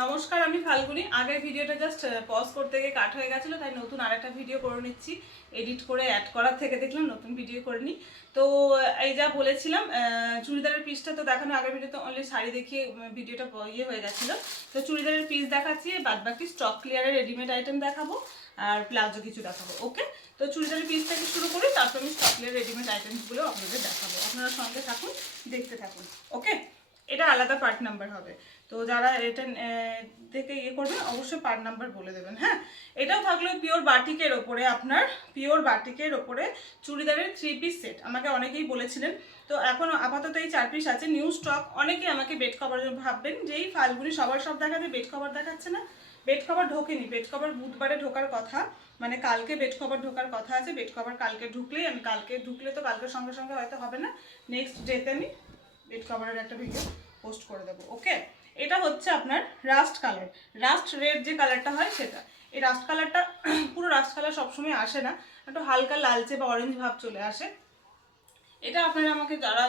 নমস্কার, আমি ফাল্গুনি। আগের ভিডিওটা জাস্ট পজ করতে গিয়ে কাট হয়ে গেছিলো, তাই নতুন আরেকটা ভিডিও করে নিচ্ছি। এডিট করে অ্যাড করার থেকে দেখলাম নতুন ভিডিও করে নিই। তো এই যা বলেছিলাম, চুড়িদারের পিসটা তো দেখানো, আগের ভিডিওতে অনলি শাড়ি দেখিয়ে ভিডিওটা ইয়ে হয়ে গেছিলো। তো চুড়িদারের পিস দেখাচ্ছি, বাদ বাকি স্টক ক্লিয়ারের রেডিমেড আইটেম দেখাবো আর প্লাজো কিছু দেখাবো। ওকে, তো চুড়িদারের পিস থেকে শুরু করি, তারপর আমি স্টক ক্লিয়ার রেডিমেড আইটেমসগুলো আপনাদের দেখাবো। আপনারা সঙ্গে থাকুন, দেখতে থাকুন। ওকে, এটা আলাদা পার্ট নাম্বার হবে। তো যারা এটা থেকে ইয়ে করবেন অবশ্যই পার্ট নাম্বার বলে দেবেন। হ্যাঁ, এটাও থাকলো পিওর বাটিকের ওপরে, আপনার পিওর বাটিকের ওপরে চুড়িদারের 3 পিস সেট। আমাকে অনেকেই বলেছিলেন, তো এখন আপাতত এই 4 পিস আছে, নিউ স্টক। অনেকেই আমাকে বেড কভার ভাববেন যে এই ফাল্গুনি সবার সব দেখাতে, বেড কভার দেখাচ্ছে না। বেড কভার ঢোকেনি, বেড কভার বুধবারে ঢোকার কথা, মানে কালকে বেড কভার ঢোকার কথা আছে। বেড কভার কালকে ঢুকলেই আমি ঢুকলে তো কালকে সঙ্গে সঙ্গে হয়তো হবে না, নেক্সট ডেতে আমি বেড কভারের একটা ভিডিও পোস্ট করে দেবো। ওকে, এটা হচ্ছে আপনার রাস্ট কালার, রাস্ট রেড যে কালারটা হয় সেটা। এই রাস্ট কালারটা পুরো রাস্ট কালার সবসময় আসে না, একটু হালকা লালচে বা অরেঞ্জ ভাব চলে আসে। এটা আপনারা আমাকে যারা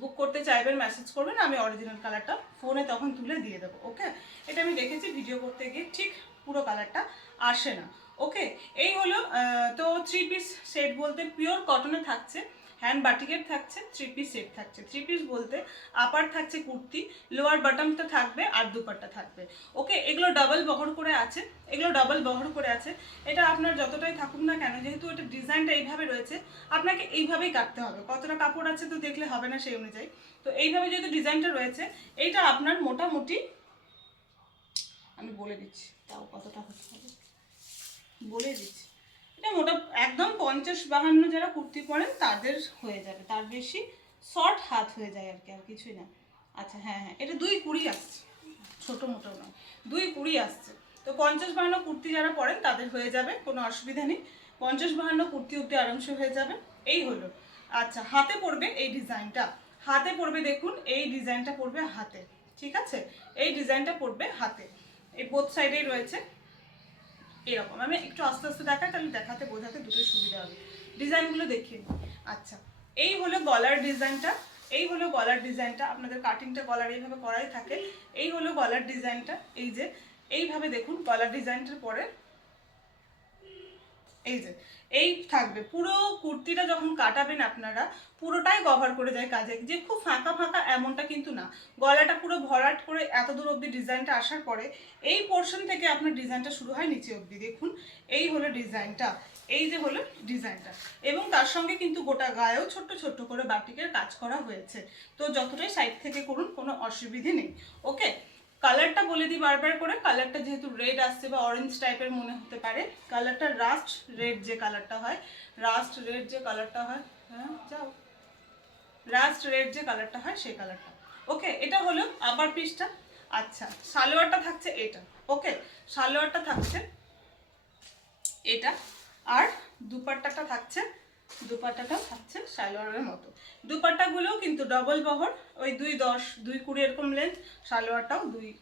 বুক করতে চাইবেন মেসেজ করবেন, আমি অরিজিনাল কালারটা ফোনে তখন তুলে দিয়ে দেবো। ওকে, এটা আমি দেখেছি ভিডিও করতে গিয়ে ঠিক পুরো কালারটা আসে না। ওকে, এই হলো। তো 3 পিস সেট বলতে পিওর কটনে থাকছে, হ্যান্ড বাটিকের থাকছে, 3 পিস সেট থাকছে। 3 পিস বলতে আপার থাকছে কুর্তি, লোয়ার বটমটা থাকবে আর দুপাট্টা থাকবে। ওকে, এগুলো ডাবল বহর করে আছে, এগুলো ডাবল বহর করে আছে। এটা আপনার যতটাই থাকুক না কেন, যেহেতু এটা ডিজাইনটা এইভাবে রয়েছে, আপনাকে এইভাবেই কাটতে হবে। কতটা কাপড় আছে তো দেখলে হবে না সেই অনুযায়ী। তো এইভাবে যেহেতু ডিজাইনটা রয়েছে, এইটা আপনার মোটামুটি আমি বলে দিচ্ছি, তাও কতটা হতে হবে বলে দিচ্ছি। এটা মোটা একদম 50-52 যারা কুর্তি পরেন তাদের হয়ে যাবে, তার বেশি শর্ট হাত হয়ে যায় আর কি, আর কিছুই না। আচ্ছা, হ্যাঁ হ্যাঁ, এটা 2-20 আসছে, ছোটো মোটো নয়, 2-20 আসছে। তো 50-52 কুর্তি যারা পরেন তাদের হয়ে যাবে, কোনো অসুবিধা নেই। 50-52 কুর্তি অব্দি আরামসে হয়ে যাবে। এই হলো। আচ্ছা, হাতে পড়বে এই ডিজাইনটা, হাতে পড়বে, দেখুন এই ডিজাইনটা পড়বে হাতে। ঠিক আছে, এই ডিজাইনটা পড়বে হাতে, এই বোথ সাইডেই রয়েছে এরকম। আমি একটু আস্তে আস্তে দেখাই, তাহলে দেখাতে বোঝাতে দুটোই সুবিধা হবে। ডিজাইনগুলো দেখিয়ে নিই। আচ্ছা, এই হলো গলার ডিজাইনটা, এই হলো গলার ডিজাইনটা। আপনাদের কাটিংটা গলার এইভাবে করাই থাকে। এই হলো গলার ডিজাইনটা, এই যে এইভাবে দেখুন গলার ডিজাইনটার পরে এই যে এই থাকবে। পুরো কুর্তিটা যখন কাটাবেন আপনারা, পুরোটাই কভার করে যায় কাজে, যে খুব ফাঁকা ফাঁকা এমনটা কিন্তু না। গলাটা পুরো ভরাট করে এত দূর অবধি ডিজাইনটা আসার পরে এই পোর্শন থেকে আপনার ডিজাইনটা শুরু হয় নিচে অবধি। দেখুন এই হলো ডিজাইনটা, এই যে হলো ডিজাইনটা, এবং তার সঙ্গে কিন্তু গোটা গায়েও ছোট্ট ছোট্ট করে বাটিকের কাজ করা হয়েছে। তো যতটাই সাইড থেকে করুন কোনো অসুবিধে নেই। ওকে, কালারটা বলে দিই বারবার করে, কালারটা যেহেতু রেড আসছে বা অরেঞ্জ টাইপের মনে হতে পারে, কালারটা রাস্ট রেড যে কালারটা হয়, রাস্ট রেড যে কালারটা হয়, হ্যাঁ যাও, রাস্ট রেড যে কালারটা হয় সেই কালারটা। ওকে, এটা হলো আপার পিসটা। আচ্ছা, সালোয়ারটা থাকছে এটা। ওকে, সালোয়ারটা থাকছে এটা, আর দুপাট্টাটা থাকছে, দুপাট্টাটা থাকছে সালোয়ারের মতো। দুপাট্টাগুলোও কিন্তু ডবল বহর, ওই 2-10 2-20 এরকম লেন্থ, সালোয়ারটাও 2-20।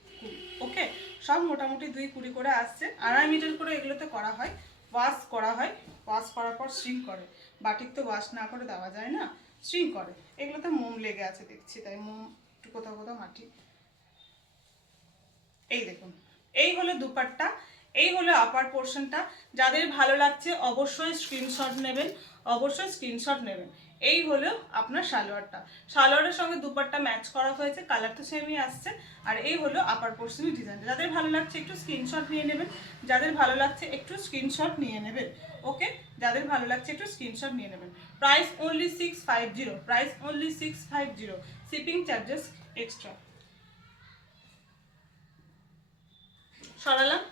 ওকে, সব মোটামুটি 2-20 করে আসছে। 2.5 মিটার করে এগুলোতে করা হয়, ওয়াশ করা হয়, ওয়াশ করার পর স্ট্রিং করে। বাটিক তো ওয়াশ না করে দেওয়া যায় না, স্ট্রিং করে। এগুলোতে মোম লেগে আছে দেখছি, তাই মোম একটু কোথাও কোথাও মাটি। এই দেখুন, এই হলো দুপাট্টা, এই হলো আপার পোর্শনটা। যাদের ভালো লাগছে অবশ্যই স্ক্রিনশট নেবেন, অবশ্যই স্ক্রিনশট নেবেন। এই হলো আপনার সালোয়ারটা, সালোয়ারের সঙ্গে দুপাট্টা ম্যাচ করা হয়েছে, কালার তো সেমই আসছে। আর এই হলো আপার পোর্শনের ডিজাইনটা। যাদের ভালো লাগছে একটু স্ক্রিনশট নিয়ে নেবেন, যাদের ভালো লাগছে একটু স্ক্রিনশট নিয়ে নেবেন। ওকে, যাদের ভালো লাগছে একটু স্ক্রিনশট নিয়ে নেবেন। Price only 650, price only 650, shipping charges extra. সরালাম।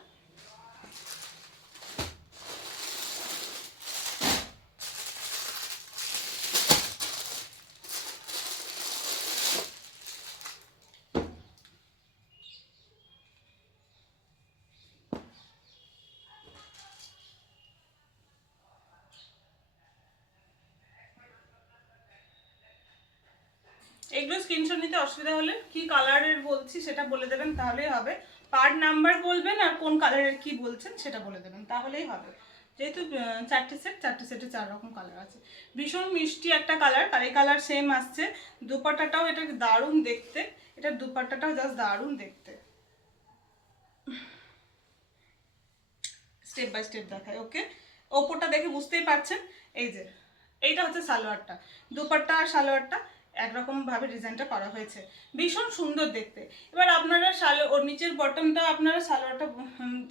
এগুলো স্ক্রিনশট নিতে অসুবিধা হলে কি কালারের বলছি সেটা বলে দেবেন, তাহলেই হবে। পার্ট নাম্বার বলবেন আর কোন কালারের কি বলছেন সেটা বলে দেবেন, তাহলেই হবে। যেহেতু 4টে সেট, 4টে সেটে 4 রকম কালার আছে। ভীষণ মিষ্টি একটা কালার, আর এই কালার সেম আসছে। দুপাট্টাটাও এটা দারুণ দেখতে, এটার দুপাট্টাটাও জাস্ট দারুণ দেখতে। স্টেপ বাই স্টেপ দেখায়। ওকে, ওপরটা দেখে বুঝতেই পারছেন। এই যে এইটা হচ্ছে সালোয়ারটা, দুপাট্টা আর সালোয়ারটা একরকম ভাবে ডিজাইনটা করা হয়েছে, ভীষণ সুন্দর দেখতে। এবার আপনারা ওর নিচের বটমটা আপনারা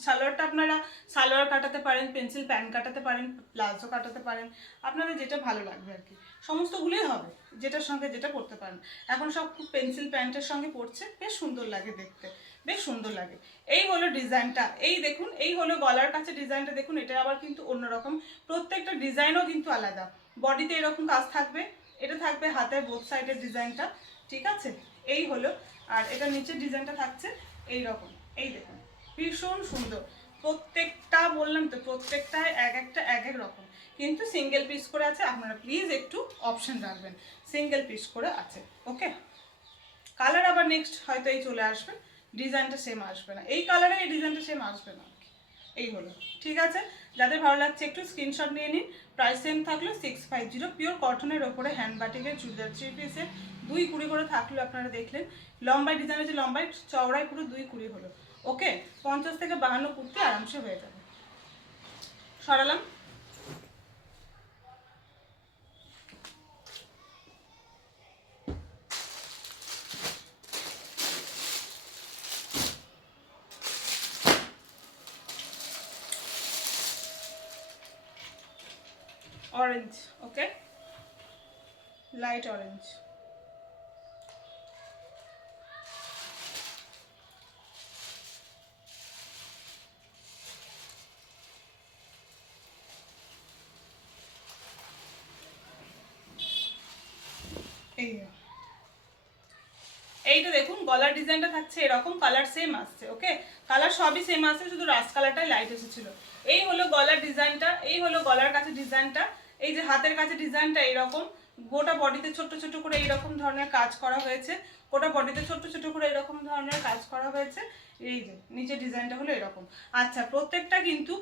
সালোয়ারটা আপনারা সালোয়ার কাটাতে পারেন, পেন্সিল প্যান্ট কাটাতে পারেন, প্লাজো কাটাতে পারেন, আপনাদের যেটা ভালো লাগবে আর কি, সমস্তগুলোই হবে, যেটার সঙ্গে যেটা পরতে পারেন। এখন সব খুব পেন্সিল প্যান্টের সঙ্গে পরছে, বেশ সুন্দর লাগে দেখতে, বেশ সুন্দর লাগে। এই হলো ডিজাইনটা, এই দেখুন, এই হলো গলার কাছে ডিজাইনটা দেখুন, এটা আবার কিন্তু অন্যরকম, প্রত্যেকটা ডিজাইনও কিন্তু আলাদা। বডিতে এরকম কাজ থাকবে, এটা থাকবে হাতের বোথ সাইডের ডিজাইনটা, ঠিক আছে, এই হলো। আর এটা নিচের ডিজাইনটা থাকছে এই রকম, এই দেখুন ভীষণ সুন্দর। প্রত্যেকটা বললাম তো, প্রত্যেকটায় এক একটা এক এক রকম, কিন্তু সিঙ্গেল পিস করে আছে। আপনারা প্লিজ একটু অপশন রাখবেন, সিঙ্গেল পিস করে আছে। ওকে, কালার আবার নেক্সট হয়তো এই চলে আসবে, ডিজাইনটা সেম আসবে না, এই কালারে এই ডিজাইনটা সেম আসবে না। এই হলো, ঠিক আছে। যাদের ভালো লাগছে একটু স্ক্রিনশট নিয়ে নিন। প্রাইস সেম থাকলো 650, পিওর কটনের ওপরে হ্যান্ড বাটিকের চুড়িদার 3 পিসে 2 কুড়ি করে থাকলো। আপনারা দেখলেন লম্বাই ডিজাইন আছে, লম্বাই চওড়াই পুরো 2 কুড়ি হলো। ওকে, 50 থেকে 52 কুর্তি আরামসে হয়ে যাবে। সরালাম। অরেঞ্জ, ওকে, লাইট অরেঞ্জ। এইটা দেখুন গলার ডিজাইনটা থাকছে এরকম, কালার সেম আসছে। ওকে, কালার সবই সেম আসছে, শুধু রাস্ট কালারটাই লাইট এসেছিল। এই হলো গলার ডিজাইনটা, এই হলো গলার কাছে ডিজাইনটা, এই যে হাতের কাছে ডিজাইনটা এরকম, গোটা বডিতে ছোট ছোট করে এইরকম ধরনের কাজ করা হয়েছে, গোটা বডিতে ছোট ছোট করে এরকম ধরনের কাজ করা হয়েছে। এই যে নিচের ডিজাইনটা হলো এরকম। আচ্ছা, প্রত্যেকটা কিন্তু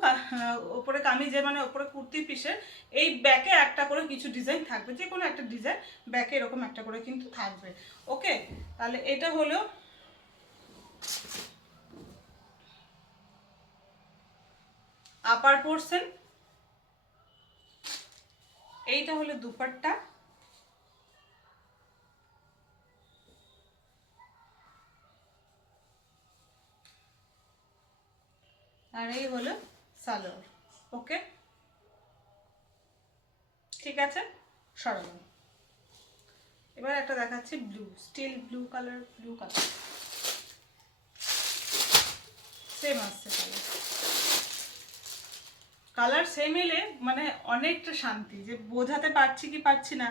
ওপরে কামিজে মানে ওপরে কুর্তি পিসের এই ব্যাকে একটা করে কিছু ডিজাইন থাকবে, যে কোনো একটা ডিজাইন ব্যাকে এরকম একটা করে কিন্তু থাকবে। ওকে, তাহলে এটা হলো আপার পোর্শন, এইটা হলো দুপাট্টা, আর এই হলো সালোয়ার। ওকে, ঠিক আছে, সরালাম। এবার একটা দেখাচ্ছি blue, steel blue colour, blue colour same আসছে, কালার সেম এলে মানে অনেকটা শান্তি, যে বোঝাতে পারছি কি পারছি না,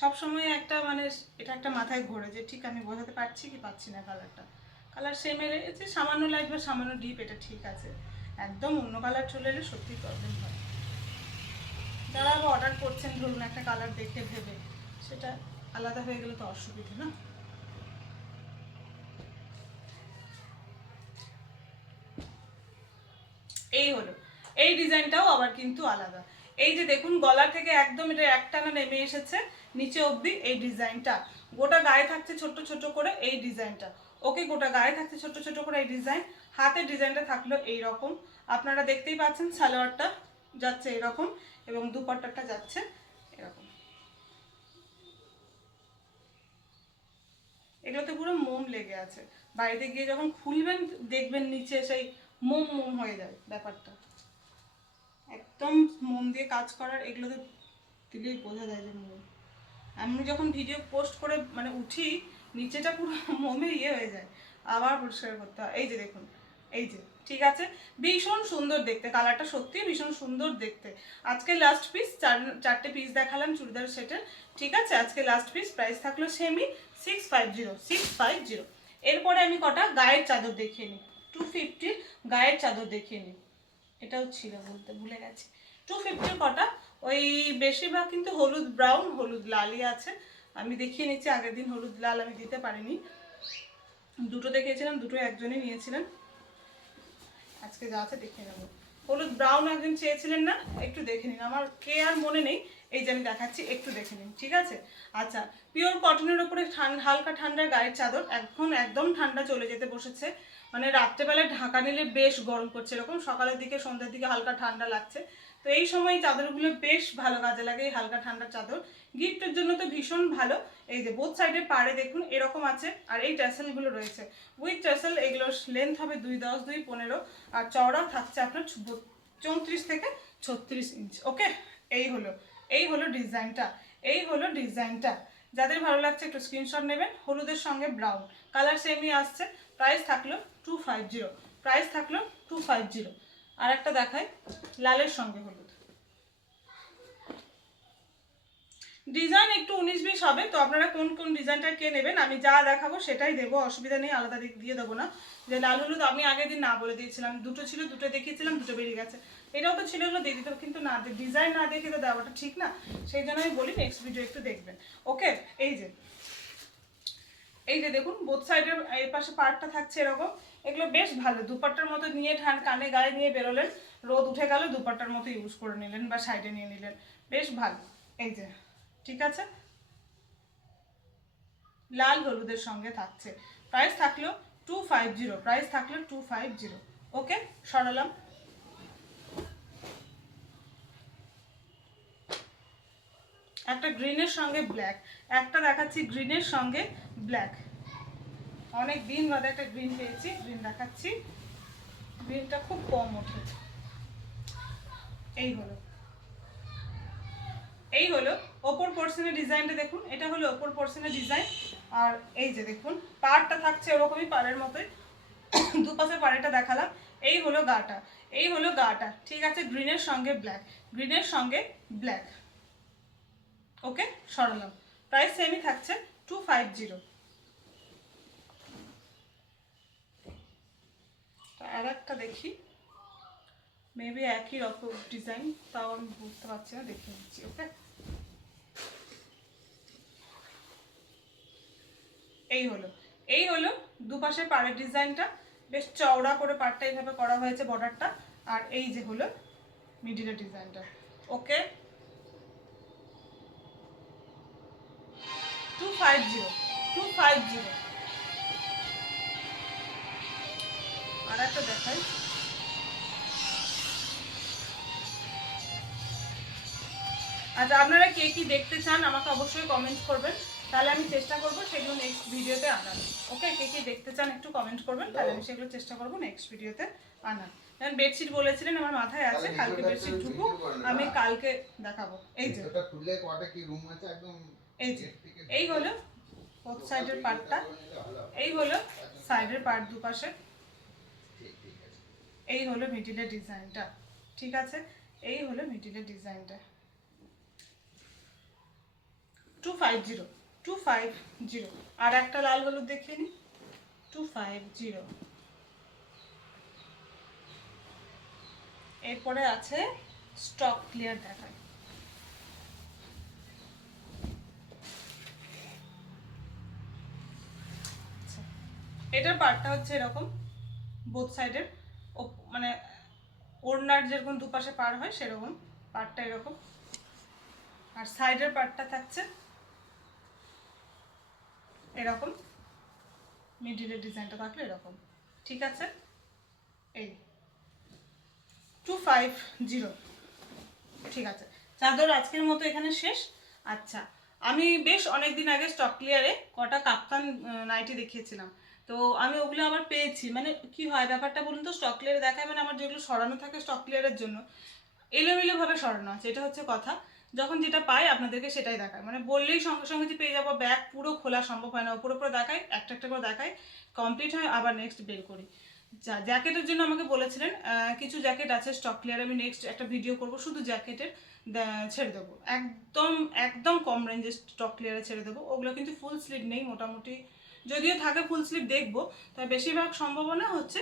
সব সময় একটা মানে এটা একটা মাথায় ঘোরে যে ঠিক আমি বোঝাতে পারছি কি পারছি না। কালারটা কালার সেম এলে যে সামান্য লাইট বা সামান্য ডিপ এটা ঠিক আছে, একদম অন্য কালার চলে এলে সত্যি প্রবলেম হয়। যারা আবার অর্ডার করছেন ধরুন একটা কালার দেখে ভেবে, সেটা আলাদা হয়ে গেলে তো অসুবিধে না। এই হলো, এই ডিজাইনটাও আবার কিন্তু আলাদা। এই যে দেখুন গলা থেকে একদম এটা একটানা নেমে এসেছে নিচে অবধি, এই ডিজাইনটা গোটা গায়ে থাকছে ছোট ছোট করে এই ডিজাইনটা। ওকে, গোটা গায়ে থাকছে ছোট ছোট করে এই ডিজাইন, হাতের ডিজাইনটা থাকলো এই রকম। আপনারা দেখতেই পাচ্ছেন সালোয়ারটা যাচ্ছে এরকম এবং দুপাট্টাটা যাচ্ছে এরকম। এগুলোতে পুরো মোম লেগে আছে, বাড়িতে গিয়ে যখন খুলবেন দেখবেন নিচে সেই মোম মোম হয়ে যায় ব্যাপারটা, একদম মন দিয়ে কাজ করার, এগুলোতে দিলেই বোঝা যায় যে মোম। আমি যখন ভিডিও পোস্ট করে মানে উঠি নিচেটা পুরো মোমে ইয়ে হয়ে যায়, আবার পরিষ্কার করতে হয়। এই যে দেখুন, এই যে ঠিক আছে, ভীষণ সুন্দর দেখতে, কালারটা সত্যি ভীষণ সুন্দর দেখতে। আজকে লাস্ট পিস, চারটে পিস দেখালাম চুড়িদার সেটের, ঠিক আছে, আজকে লাস্ট পিস। প্রাইস থাকলো সেমই 650। এরপরে আমি কটা গায়ের চাদর দেখিয়ে নিই, 250 গায়ের চাদর দেখিয়ে নিই। এটাও ছিল বলতে ভুলে গেছি, 250 কটা, ওই বেশিরভাগ কিন্তু হলুদ ব্রাউন হলুদ লালই আছে। আমি দেখিয়ে নিচ্ছি, আগের দিন হলুদ লাল আমি দিতে পারিনি, দুটো দেখিয়েছিলাম, দুটো একজনই নিয়েছিলেন, আজকে যা আছে দেখে নেব। হলুদ ব্রাউন একজন চেয়েছিলেন না, একটু দেখে নিন, আমার কে আর মনে নেই, এই যে আমি দেখাচ্ছি, একটু দেখে নিন, ঠিক আছে। আচ্ছা, পিওর কটনের উপরে হালকা ঠান্ডার গায়ের চাদর, এখন একদম ঠান্ডা চলে যেতে বসেছে, মানে রাত্রেবেলায় ঢাকা নিলে বেশ গরম করছে, এরকম সকালের দিকে সন্ধ্যার দিকে হালকা ঠান্ডা লাগছে। তো এই সময় চাদরগুলো বেশ ভালো কাজে লাগে, এই হালকা ঠান্ডার চাদর গিফটের জন্য তো ভীষণ ভালো। এই যে বোথ সাইডে পাড়ে দেখুন এরকম আছে, আর এই ট্যাসেলগুলো রয়েছে উইথ ট্যাসেল। এগুলোর লেন্থ হবে 2 10 2 15, আর চওড়াও থাকছে আপনার 34 থেকে 36 ইঞ্চ। ওকে, এই হলো ডিজাইনটা, এই হলো ডিজাইনটা। যাদের ভালো লাগছে একটু স্ক্রিনশট নেবেন। হলুদের সঙ্গে ব্রাউন কালার সেমই আসছে। প্রাইস থাকলো 250, প্রাইস থাকলো 250। আর একটা দেখাই লালের সঙ্গে হলুদ, ডিজাইন একটু 19-20 হবে। তো আপনারা কোন কোন ডিজাইনটা কে নেবেন, আমি যা দেখাবো সেটাই দেবো, অসুবিধা নেই, আলাদা দিক দিয়ে দেবো না। যে লাল হলুদ আমি আগের দিন না বলে দিয়েছিলাম, দুটো ছিল, দুটো দেখিয়েছিলাম, দুটো বেরিয়ে গেছে, এটাও তো ছিল, এগুলো দিয়ে দিতে, কিন্তু না ডিজাইন না দেখে তো দেওয়াটা ঠিক না, সেই জন্য আমি বলি নেক্সট ভিডিও একটু দেখবেন। ওকে, এই যে দেখুন বোথ সাইডের এই পাশে পার্টটা থাকছে এরকম, এগুলো বেশ ভালো, দুপাট্টার মতো নিয়ে কানে গায়ে নিয়ে বেরোলেন, রোদ উঠে গেল দুপাট্টার মতো ইউজ করে নিলেন বা সাইডে নিয়ে নিলেন, বেশ ভালো। এই যে ঠিক আছে, লাল হলুদের সঙ্গে থাকছে। প্রাইস থাকলো 250, প্রাইস থাকলো 250। ওকে, সরালাম। একটা গ্রিনের সঙ্গে ব্ল্যাক, একটা দেখাচ্ছি গ্রিনের সঙ্গে ব্ল্যাক, অনেক দিন বাদে একটা গ্রিন পেয়েছি, গ্রিন দেখাচ্ছি, গ্রিনটা খুব কম ওঠে। এই হলো ওপর পোর্শনের ডিজাইনটা দেখুন, এটা হলো ওপর পোর্শনের ডিজাইন। আর এই যে দেখুন পাড়টা থাকছে ওরকমই, পাড়ের মতোই, দুপাশে পাড়েটা দেখালাম। এই হলো গাটা, এই হলো গাটা, ঠিক আছে, গ্রিনের সঙ্গে ব্ল্যাক, গ্রিনের সঙ্গে ব্ল্যাক। ওকে, সরালাম। প্রাইস সেমই থাকছে 250। আর একটা দেখি, মেবি একই রকম ডিজাইন, তাও আমি বুঝতে পারছি না, দেখে নিচ্ছি। ওকে, এই হলো দুপাশে পাড়ের ডিজাইনটা, বেশ চওড়া করে পাড়টা এইভাবে করা হয়েছে বর্ডারটা, আর এই যে হলো মিডিলের ডিজাইনটা। ওকে, 250। আর একটা দেখাই, আচ্ছা আপনারা কে কি দেখতে চান আমাকে অবশ্যই কমেন্ট করবেন, তাহলে আমি চেষ্টা করবো সেগুলো নেক্সট ভিডিওতে আনার। ওকে, কে কি দেখতে চান একটু কমেন্ট করবেন, তাহলে আমি সেগুলো চেষ্টা করবো নেক্সট ভিডিওতে আনার। যেমন বেডশিট বলেছিলেন, আমার মাথায় আছে, কালকে বেডশিট ঢুকবো, আমি কালকে দেখাবো। এই যে এই হলো বোথ সাইডের পার্টটা, এই হলো সাইডের পার্ট দুপাশে, এই হলো মিডিলের ডিজাইনটা, ঠিক আছে, এই হলো মিডিলের ডিজাইনটা। 250। আর একটা লাল হলুদ দেখিয়ে নি, 250। এরপরে আছে স্টক ক্লিয়ার দেখায়, এটার পার্টটা হচ্ছে এরকম, বোথ সাইডের মানে ওড়নার যেরকম দুপাশে পার হয় সেরকম পার্টটা এরকম, আর সাইডের পার্টটা থাকছে এরকম, মিডিলের ডিজাইনটা থাকলে এরকম, ঠিক আছে। এই 250, ঠিক আছে। চাদর আজকের মতো এখানে শেষ। আচ্ছা, আমি বেশ অনেকদিন আগে স্টক ক্লিয়ারে কটা কাপ্তান নাইটি দেখিয়েছিলাম, তো আমি ওগুলো আবার পেয়েছি। মানে কি হয় ব্যাপারটা বলুন তো, স্টক ক্লিয়ারে দেখায় মানে আমার যেগুলো সরানো থাকে স্টক ক্লিয়ারের জন্য এলোমেলোভাবে সরানো আছে, এটা হচ্ছে কথা। যখন যেটা পাই আপনাদেরকে সেটাই দেখায়, মানে বললেই সঙ্গে সঙ্গে যে পেয়ে যাবো, ব্যাগ পুরো খোলা সম্ভব হয় না, উপরে উপরে দেখাই, একটা একটা করে দেখাই, কমপ্লিট হয়, আবার নেক্সট বের করি। জ্যাকেটের জন্য আমাকে বলেছিলেন, কিছু জ্যাকেট আছে স্টক ক্লিয়ার, আমি নেক্সট একটা ভিডিও করব শুধু জ্যাকেটের, ছেড়ে দেবো, একদম একদম কম রেঞ্জে স্টক ক্লিয়ারে ছেড়ে দেবো। ওগুলো কিন্তু ফুল স্লিভ নেই, মোটামুটি যদিও থাকে ফুল স্লিভ দেখবো, তবে বেশিরভাগ সম্ভাবনা হচ্ছে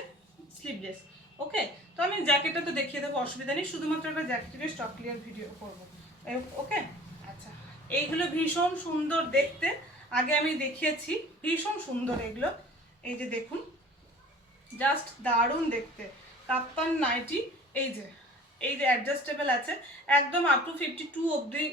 স্লিভলেস। ওকে, তো আমি জ্যাকেটটা তো দেখিয়ে দেবো, অসুবিধা নেই, শুধুমাত্র একটা জ্যাকেটের স্টক ক্লিয়ার ভিডিও করবো। ওকে, আচ্ছা, এইগুলো ভীষণ সুন্দর দেখতে, আগে আমি দেখিয়েছি, ভীষণ সুন্দর এগুলো। এই যে দেখুন, জাস্ট দারুণ দেখতে, কাপ্তান নাইটি। এই যে এই যে অ্যাডজাস্টেবল আছে, একদম আপ টু 52 অবধি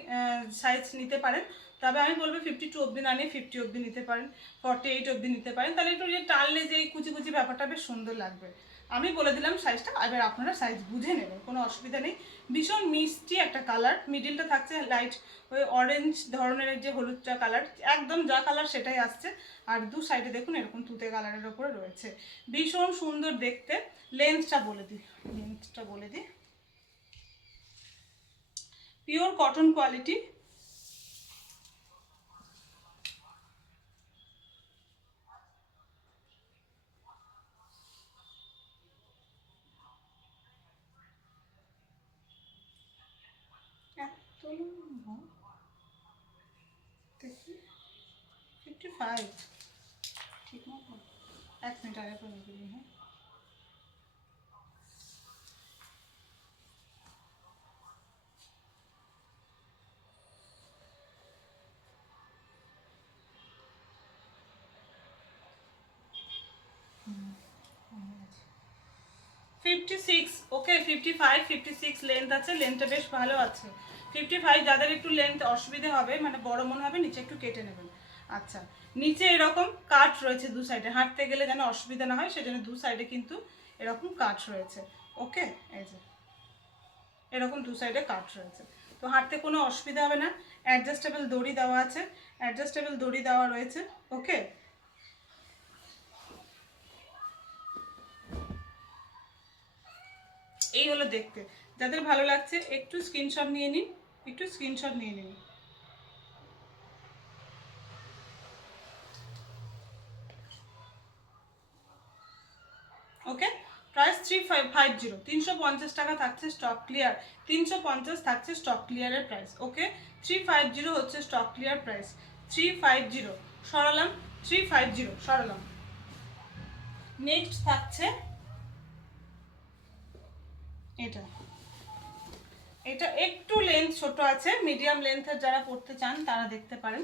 সাইজ নিতে পারেন। তবে আমি বলবো 52 অবধি না নিয়ে 50 অবধি নিতে পারেন, 48 অবধি নিতে পারেন, তাহলে একটু যে টানলে যে কুচি কুচি ব্যাপারটা বেশ সুন্দর লাগবে। আমি বলে দিলাম সাইজটা, এবার আপনারা সাইজ বুঝে নেবেন, কোনো অসুবিধা নেই। ভীষণ মিষ্টি একটা কালার, মিডিলটা থাকছে লাইট ওই অরেঞ্জ ধরনের যে হলুদটা কালার, একদম যা কালার সেটাই আসছে। আর দু সাইডে দেখুন এরকম তুতে কালারের ওপরে রয়েছে, ভীষণ সুন্দর দেখতে। লেন্থটা বলে দিই, পিওর কটন কোয়ালিটি, এত লম্বা, দেখি 55, ঠিক মতো। এক মিনিট আগে করে দিই। হ্যাঁ, ফিফটি সিক্স, ওকে 55 56 লেন্থ আছে, লেন্থটা বেশ ভালো আছে। 55 যাদের একটু লেন্থ অসুবিধে হবে, মানে বড় মনে হবে, নিচে একটু কেটে নেবেন। আচ্ছা, নিচে এরকম কাট রয়েছে দু সাইডে, হাঁটতে গেলে যেন অসুবিধা না হয় সেজন্য দু সাইডে কিন্তু এরকম কাট রয়েছে। ওকে, এই যে এরকম দু সাইডে কাট রয়েছে, তো হাঁটতে কোনো অসুবিধা হবে না। অ্যাডজাস্টেবল দড়ি দেওয়া আছে, অ্যাডজাস্টেবল দড়ি দেওয়া রয়েছে। ওকে, এই হলো দেখতে। যাদের ভালো লাগছে একটু স্ক্রিনশট নিয়ে নিন, একটু স্ক্রিনশট নিয়ে নিন। ওকে, প্রাইস 350, 350 টাকা থাকছে স্টক ক্লিয়ার, 350 থাকছে স্টক ক্লিয়ারের প্রাইস। ওকে, 350 হচ্ছে স্টক ক্লিয়ার প্রাইস, 350 সরালাম, 350 সরালাম। নেক্সট থাকছে এটা, এটা একটু লেন্থ ছোট আছে, মিডিয়াম লেন্থের যারা পড়তে চান তারা দেখতে পারেন।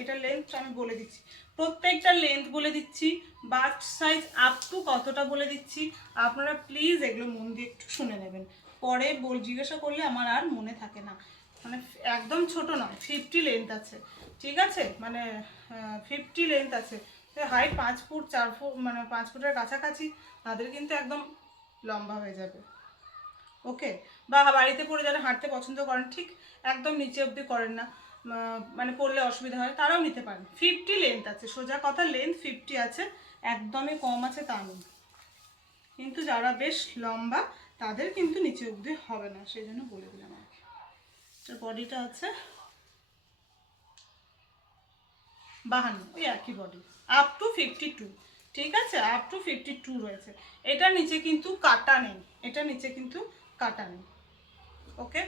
এটা লেন্থটা আমি বলে দিচ্ছি, প্রত্যেকটা লেন্থ বলে দিচ্ছি, বাস্ট সাইজ আপ টু কতটা বলে দিচ্ছি। আপনারা প্লিজ এগুলো মন দিয়ে একটু শুনে নেবেন, পরে জিজ্ঞাসা করলে আমার আর মনে থাকে না। মানে একদম ছোট নয়, 50 লেন্থ আছে, ঠিক আছে, মানে 50 লেন্থ আছে। হাইট 5 ফুট 4 ফুট, মানে 5 ফুটের কাছাকাছি, তাদের কিন্তু একদম লম্বা হয়ে যাবে। ওকে, বা বাড়িতে পড়ে যারা হাঁটতে পছন্দ করেন, ঠিক একদম নিচে অবধি করেন না, মানে পড়লে অসুবিধা হয়, তারাও নিতে পারেন। 50 লেন্থ আছে, সোজা কথা লেন্থ 50 আছে, একদমই কম আছে তা নেই। কিন্তু যারা বেশ লম্বা তাদের কিন্তু নিচে অবধি হবে না, সেই জন্য বলে দিলাম আর কি। বডিটা আছে 52, ওই একই বডি, আপ টু 52, ঠিক আছে, আপ টু 52 রয়েছে। এটার নিচে কিন্তু কাটা নেই, এটার নিচে কিন্তু কাটা নেই। ওকে,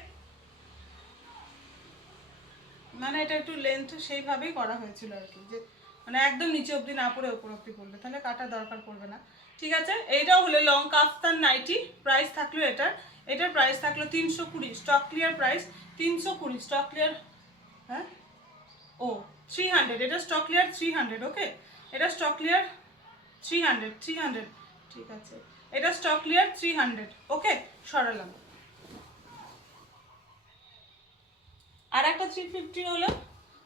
মানে এটা একটু লেন্থ সেইভাবেই করা হয়েছিল আর কি, যে মানে একদম নিচে অবধি না পড়ে ওপর অবধি পড়লে তাহলে কাটার দরকার পড়বে না। ঠিক আছে, এইটাও হলো লং কাফতান নাইটি, প্রাইস থাকলো এটার প্রাইস থাকলো 320, stock clear price 320, stock clear. হ্যাঁ, ও 300, এটা স্টক ক্লিয়ার 300। ওকে, এটা স্টক ক্লিয়ার 300, ঠিক আছে, এটা স্টক ক্লিয়ার 300। ওকে, সরালাম। আর একটা 350 হলো,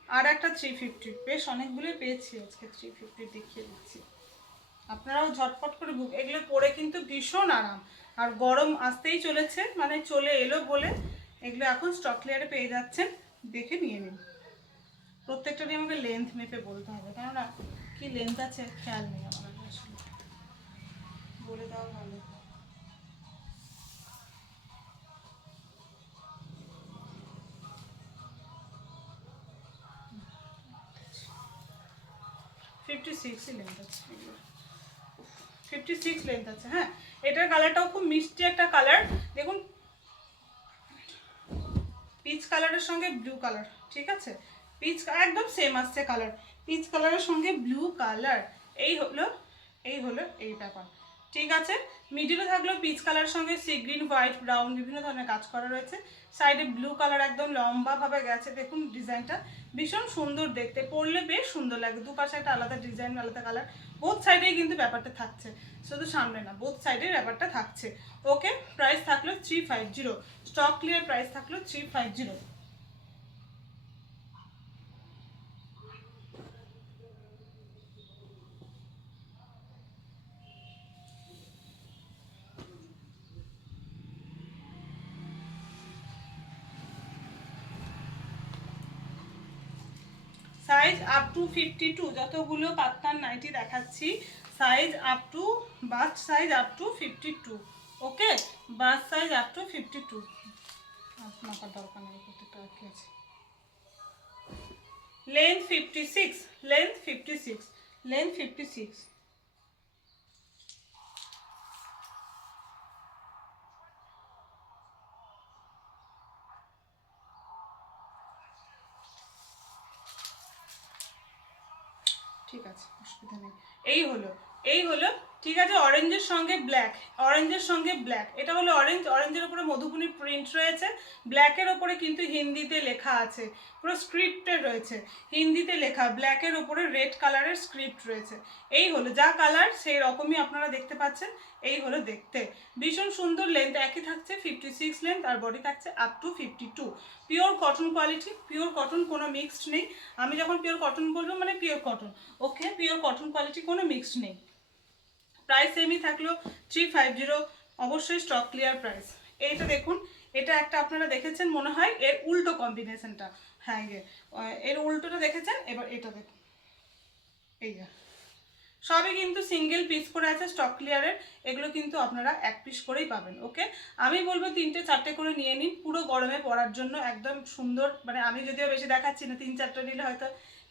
আর একটা 350, বেশ অনেকগুলোই পেয়েছি আজকে 350 দেখিয়ে দিচ্ছি। আপনারাও ঝটপট করে বুক, এগুলো পরে কিন্তু ভীষণ আরাম। আর গরম আসতেই চলেছে, মানে চলে এলো বলে এগুলো এখন স্টক ক্লিয়ারে পেয়ে যাচ্ছেন, দেখে নিয়ে নিন। প্রত্যেকটারই আমাকে লেন্থ মেপে বলতে হবে, কেননা কি লেন্থ আছে খেয়াল নেই আমার, আসলে বলে দেওয়া ভালো। 56 লেন্থ আছে, 56 লেন্থ আছে। হ্যাঁ, এটার কালারটাও খুব মিষ্টি একটা কালার, দেখুন পিচ কালারের সঙ্গে ব্লু কালার, ঠিক আছে, পিচ একদম সেম আসছে কালার, পিচ কালারের সঙ্গে ব্লু কালার, এই হলো এই ব্যাপার। ঠিক আছে, মিডিলে থাকলো পিচ কালারের সঙ্গে সি গ্রিন, হোয়াইট, ব্রাউন বিভিন্ন ধরনের কাজ করা রয়েছে। সাইডে ব্লু কালার একদম লম্বাভাবে গেছে, দেখুন ডিজাইনটা ভীষণ সুন্দর দেখতে, পরলে বেশ সুন্দর লাগে, দুপাশে একটা আলাদা ডিজাইন, আলাদা কালার, বোথ সাইডেই কিন্তু ব্যাপারটা থাকছে, শুধু সামনে না, বোথ সাইডের ব্যাপারটা থাকছে। ওকে, প্রাইস থাকলো 350, স্টক ক্লিয়ার প্রাইস থাকলো 350। সাইজ আপ টু 52, যতগুলো কাপ্তান নাইটি দেখাচ্ছি size up to, bust size up to 52। Okay, bust size up to 52। মাপার দরকার নেই, প্রত্যেকটা রাখি আছে। Length 56, length 56, length 56। ঠিক আছে, অসুবিধা নেই। এই হলো, এই হলো, ঠিক আছে। অরেঞ্জের সঙ্গে ব্ল্যাক, অরেঞ্জের সঙ্গে ব্ল্যাক, এটা হলো অরেঞ্জ, অরেঞ্জের ওপরে মধুবনী প্রিন্ট রয়েছে, ব্ল্যাকের ওপরে কিন্তু হিন্দিতে লেখা আছে, পুরো স্ক্রিপ্টেড রয়েছে, হিন্দিতে লেখা, ব্ল্যাকের ওপরে রেড কালারের স্ক্রিপ্ট রয়েছে। এই হলো, যা কালার সেই রকমই আপনারা দেখতে পাচ্ছেন। এই হলো দেখতে, ভীষণ সুন্দর। লেন্থ একই থাকছে 56 লেন্থ, আর বডি থাকছে up to 52। Pure cotton quality, pure cotton, কোনো মিক্সড নেই। আমি যখন পিওর কটন বলবো মানে পিওর কটন। ওকে, পিওর কটন কোয়ালিটি, কোনো মিক্সড নেই। প্রাইস সেমই থাকলো 350, অবশ্যই স্টক ক্লিয়ার প্রাইস। এইটা দেখুন, এটা একটা আপনারা দেখেছেন মনে হয়, এর উল্টো কম্বিনেশনটা, হ্যাঁ এর উল্টোটা দেখেছেন। এবার এটা দেখুন, এই সবই কিন্তু সিঙ্গেল পিস করে আছে স্টক ক্লিয়ারের, এগুলো কিন্তু আপনারা এক পিস করেই পাবেন। ওকে, আমি বলবো 3টে 4টে করে নিয়ে নিন, পুরো গরমে পরার জন্য একদম সুন্দর। মানে আমি যদিও বেশি দেখাচ্ছি না, 3-4টে নিলে হয়তো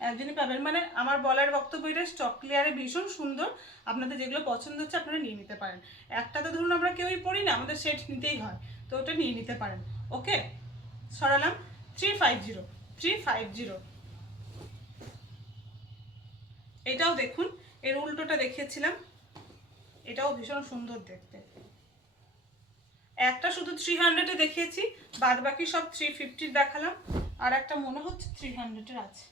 একজনই পাবেন। মানে আমার বলার বক্তব্য এটা, স্টক ক্লিয়ারে ভীষণ সুন্দর, আপনাদের যেগুলো পছন্দ হচ্ছে আপনারা নিয়ে নিতে পারেন। একটা তো ধরুন আমরা কেউই পড়ি না, আমাদের সেট নিতেই হয়, তো ওটা নিয়ে নিতে পারেন। ওকে, সরালাম 350, 350। এটাও দেখুন, এর উল্টোটা দেখিয়েছিলাম, এটাও ভীষণ সুন্দর দেখতে। একটা শুধু 300-এ দেখিয়েছি, বাদ বাকি সব 350 দেখালাম, আর একটা মনে হচ্ছে 300-এর আছে,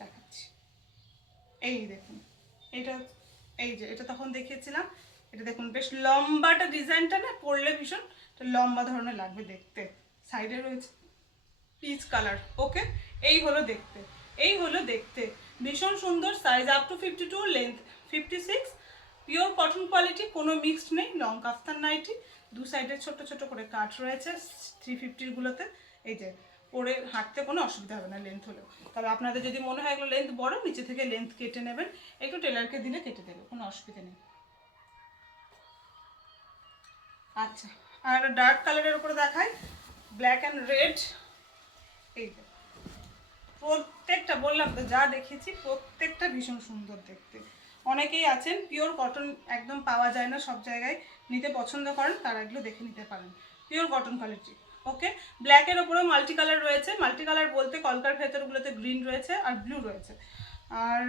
দেখাচ্ছি। এই দেখুন, এটা, এই যে এটা তখন দেখিয়েছিলাম, এটা দেখুন বেশ লম্বাটা, ডিজাইনটা না পরলে ভীষণ লম্বা ধরনের লাগবে দেখতে। সাইডে রয়েছে পিচ কালার। ওকে, এই হলো দেখতে, এই হলো দেখতে, ভীষণ সুন্দর। Size up to 52, length 56, pure cotton quality, কোনো মিক্সড নেই। লং কাফতান নাইটি, দু সাইডে ছোট ছোট করে কাট রয়েছে 350-গুলোতে। এই যে পরে হাঁটতে কোনো অসুবিধা হবে না লেন্থ হলেও। তবে আপনাদের যদি মনে হয় এগুলো লেন্থ বড়, নিচে থেকে লেন্থ কেটে নেবেন, একটু টেলারকে দিলে কেটে দেবে, কোনো অসুবিধা নেই। আচ্ছা, আর ডার্ক কালারের উপরে দেখাই, ব্ল্যাক অ্যান্ড রেড। এই যে প্রত্যেকটা, বললাম তো যা দেখেছি প্রত্যেকটা ভীষণ সুন্দর দেখতে। অনেকেই আছেন পিওর কটন একদম পাওয়া যায় না সব জায়গায়, নিতে পছন্দ করেন, তারা এগুলো দেখে নিতে পারেন, পিওর কটন কোয়ালিটি। ওকে, ব্ল্যাকের ওপরেও মাল্টি কালার রয়েছে, মাল্টি কালার বলতে কলকার ভেতরগুলোতে গ্রিন রয়েছে আর ব্লু রয়েছে, আর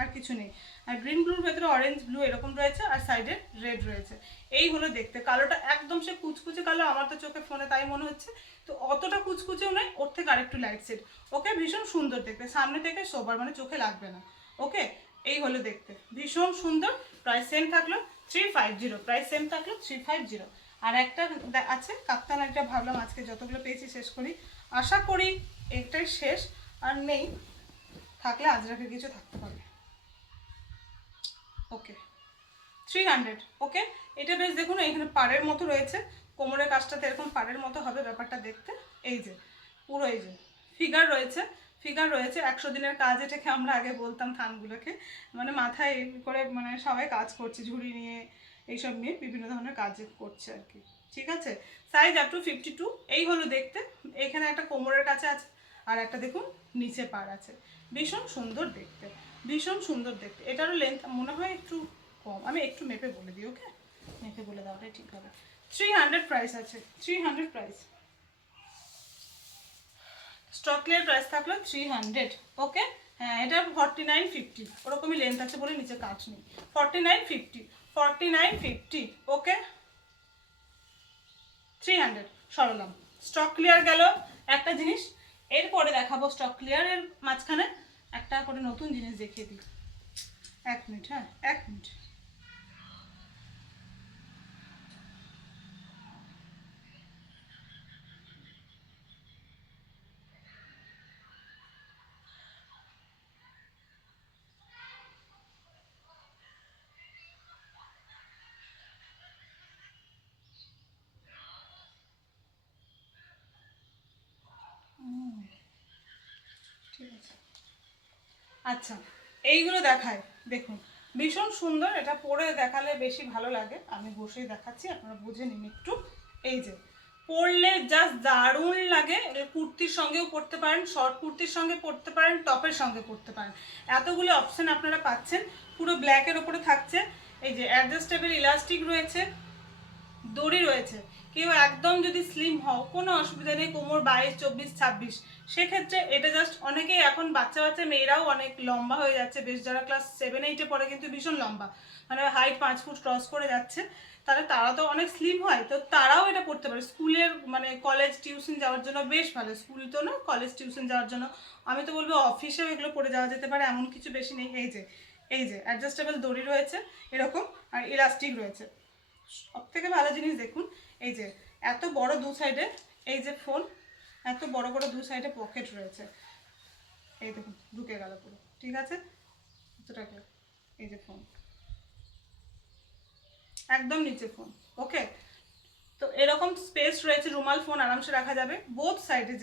আর কিছু নেই। আর গ্রিন ব্লুর ভেতরে অরেঞ্জ ব্লু এরকম রয়েছে, আর সাইডে রেড রয়েছে। এই হলো দেখতে, কালোটা একদম সে কুচকুচে কালো, আমার তো চোখে ফোনে তাই মনে হচ্ছে, তো অতটা কুচকুচেও নয়, ওর থেকে আরেকটু লাইট শেড। ওকে, ভীষণ সুন্দর দেখতে, সামনে থেকে সোবার, মানে চোখে লাগবে না। ওকে, এই হলো দেখতে, ভীষণ সুন্দর। প্রাইস সেম থাকলো 350, প্রাইস সেম থাকলো 350। আর একটা আছে কাপ্তান, একটা ভাবলাম আজকে যতগুলো পেয়েছি শেষ করি, আশা করি এটাই শেষ, আর নেই, থাকলে আজরাকের কিছু থাকতে পারে। ওকে, 300। ওকে, এটা বেশ দেখুন, এখানে পাড়ের মতো রয়েছে, কোমরের কাজটাতে এরকম পাড়ের মতো হবে ব্যাপারটা দেখতে। এই যে পুরো, এই যে ফিগার রয়েছে, ফিগার রয়েছে 100 দিনের কাজ, এটাকে আমরা আগে বলতাম থানগুলোকে, মানে মাথায় করে মানে সবাই কাজ করছে, ঝুড়ি নিয়ে এইসব নিয়ে বিভিন্ন ধরনের কাজ করছে আর কি। ঠিক আছে, সাইজ আপ টু 52। এই হলো দেখতে, এখানে একটা কোমরের কাছে আছে, আর একটা দেখুন নিচে পাড় আছে, ভীষণ সুন্দর দেখতে, ভীষণ সুন্দর দেখতে। এটারও লেন্থ মনে হয় একটু কম, আমি একটু মেপে বলে দিই। ওকে, মেপে বলে দেওয়াটাই ঠিক হবে। 300 প্রাইস আছে, 300 প্রাইস। স্টক ক্লিয়ার প্রাইস থাকলো 300। ওকে, হ্যাঁ এটা 49-50, ওরকমই লেন্থ আছে বলে নিচে কাজ নেই। 49-50, 49-50। ওকে, 300 সরলাম। স্টক ক্লিয়ার গেল একটা জিনিস, এরপরে দেখাবো স্টক ক্লিয়ারের মাঝখানে একটা করে নতুন জিনিস দেখিয়ে দিই। এক মিনিট, হ্যাঁ 1 মিনিট। ঠিক আছে, আচ্ছা এইগুলো দেখায় দেখুন, ভীষণ সুন্দর। এটা পরে দেখালে বেশি ভালো লাগে, আমি বসেই দেখাচ্ছি, আপনারা বুঝে নিন একটু। এই যে পরলে জাস্ট দারুণ লাগে। কুর্তির সঙ্গেও পরতে পারেন, শর্ট কুর্তির সঙ্গে পরতে পারেন, টপের সঙ্গে পরতে পারেন, এতগুলো অপশান আপনারা পাচ্ছেন। পুরো ব্ল্যাকের ওপরে থাকছে। এই যে অ্যাডজাস্টেবল ইলাস্টিক রয়েছে, দড়ি রয়েছে। কেউ একদম যদি স্লিম হও কোনো অসুবিধা নেই, কোমর 22, 24, 26, সেক্ষেত্রে এটা জাস্ট, অনেকেই এখন বাচ্চা বাচ্চা মেয়েরাও অনেক লম্বা হয়ে যাচ্ছে বেশ, যারা ক্লাস 7-8-এ পড়ে কিন্তু ভীষণ লম্বা, মানে হাইট 5 ফুট ক্রস করে যাচ্ছে, তাহলে তারা তো অনেক স্লিম হয়, তো তারাও এটা পড়তে পারে স্কুলের মানে কলেজ টিউশন যাওয়ার জন্য বেশ ভালো। স্কুল তো না, কলেজ টিউশন যাওয়ার জন্য, আমি তো বলবো অফিসেও এগুলো পরে যাওয়া যেতে পারে, এমন কিছু বেশি নেই। এই যে অ্যাডজাস্টেবল দড়ি রয়েছে এরকম, আর ইলাস্টিক রয়েছে। সব থেকে ভালো জিনিস দেখুন, এই যে এত বড় দু সাইডে, এই যে ফোন, এত বড় বড় দু সাইডে পকেট রয়েছে, এই দেখুন ঢুকে গেল পুরো, ঠিক আছে এতটাকে। এই যে ফোন, একদম নিচে ফোন, ওকে। তো এরকম স্পেস রয়েছে, রুমাল ফোন আরামসে রাখা যাবে। বোথ সাইডে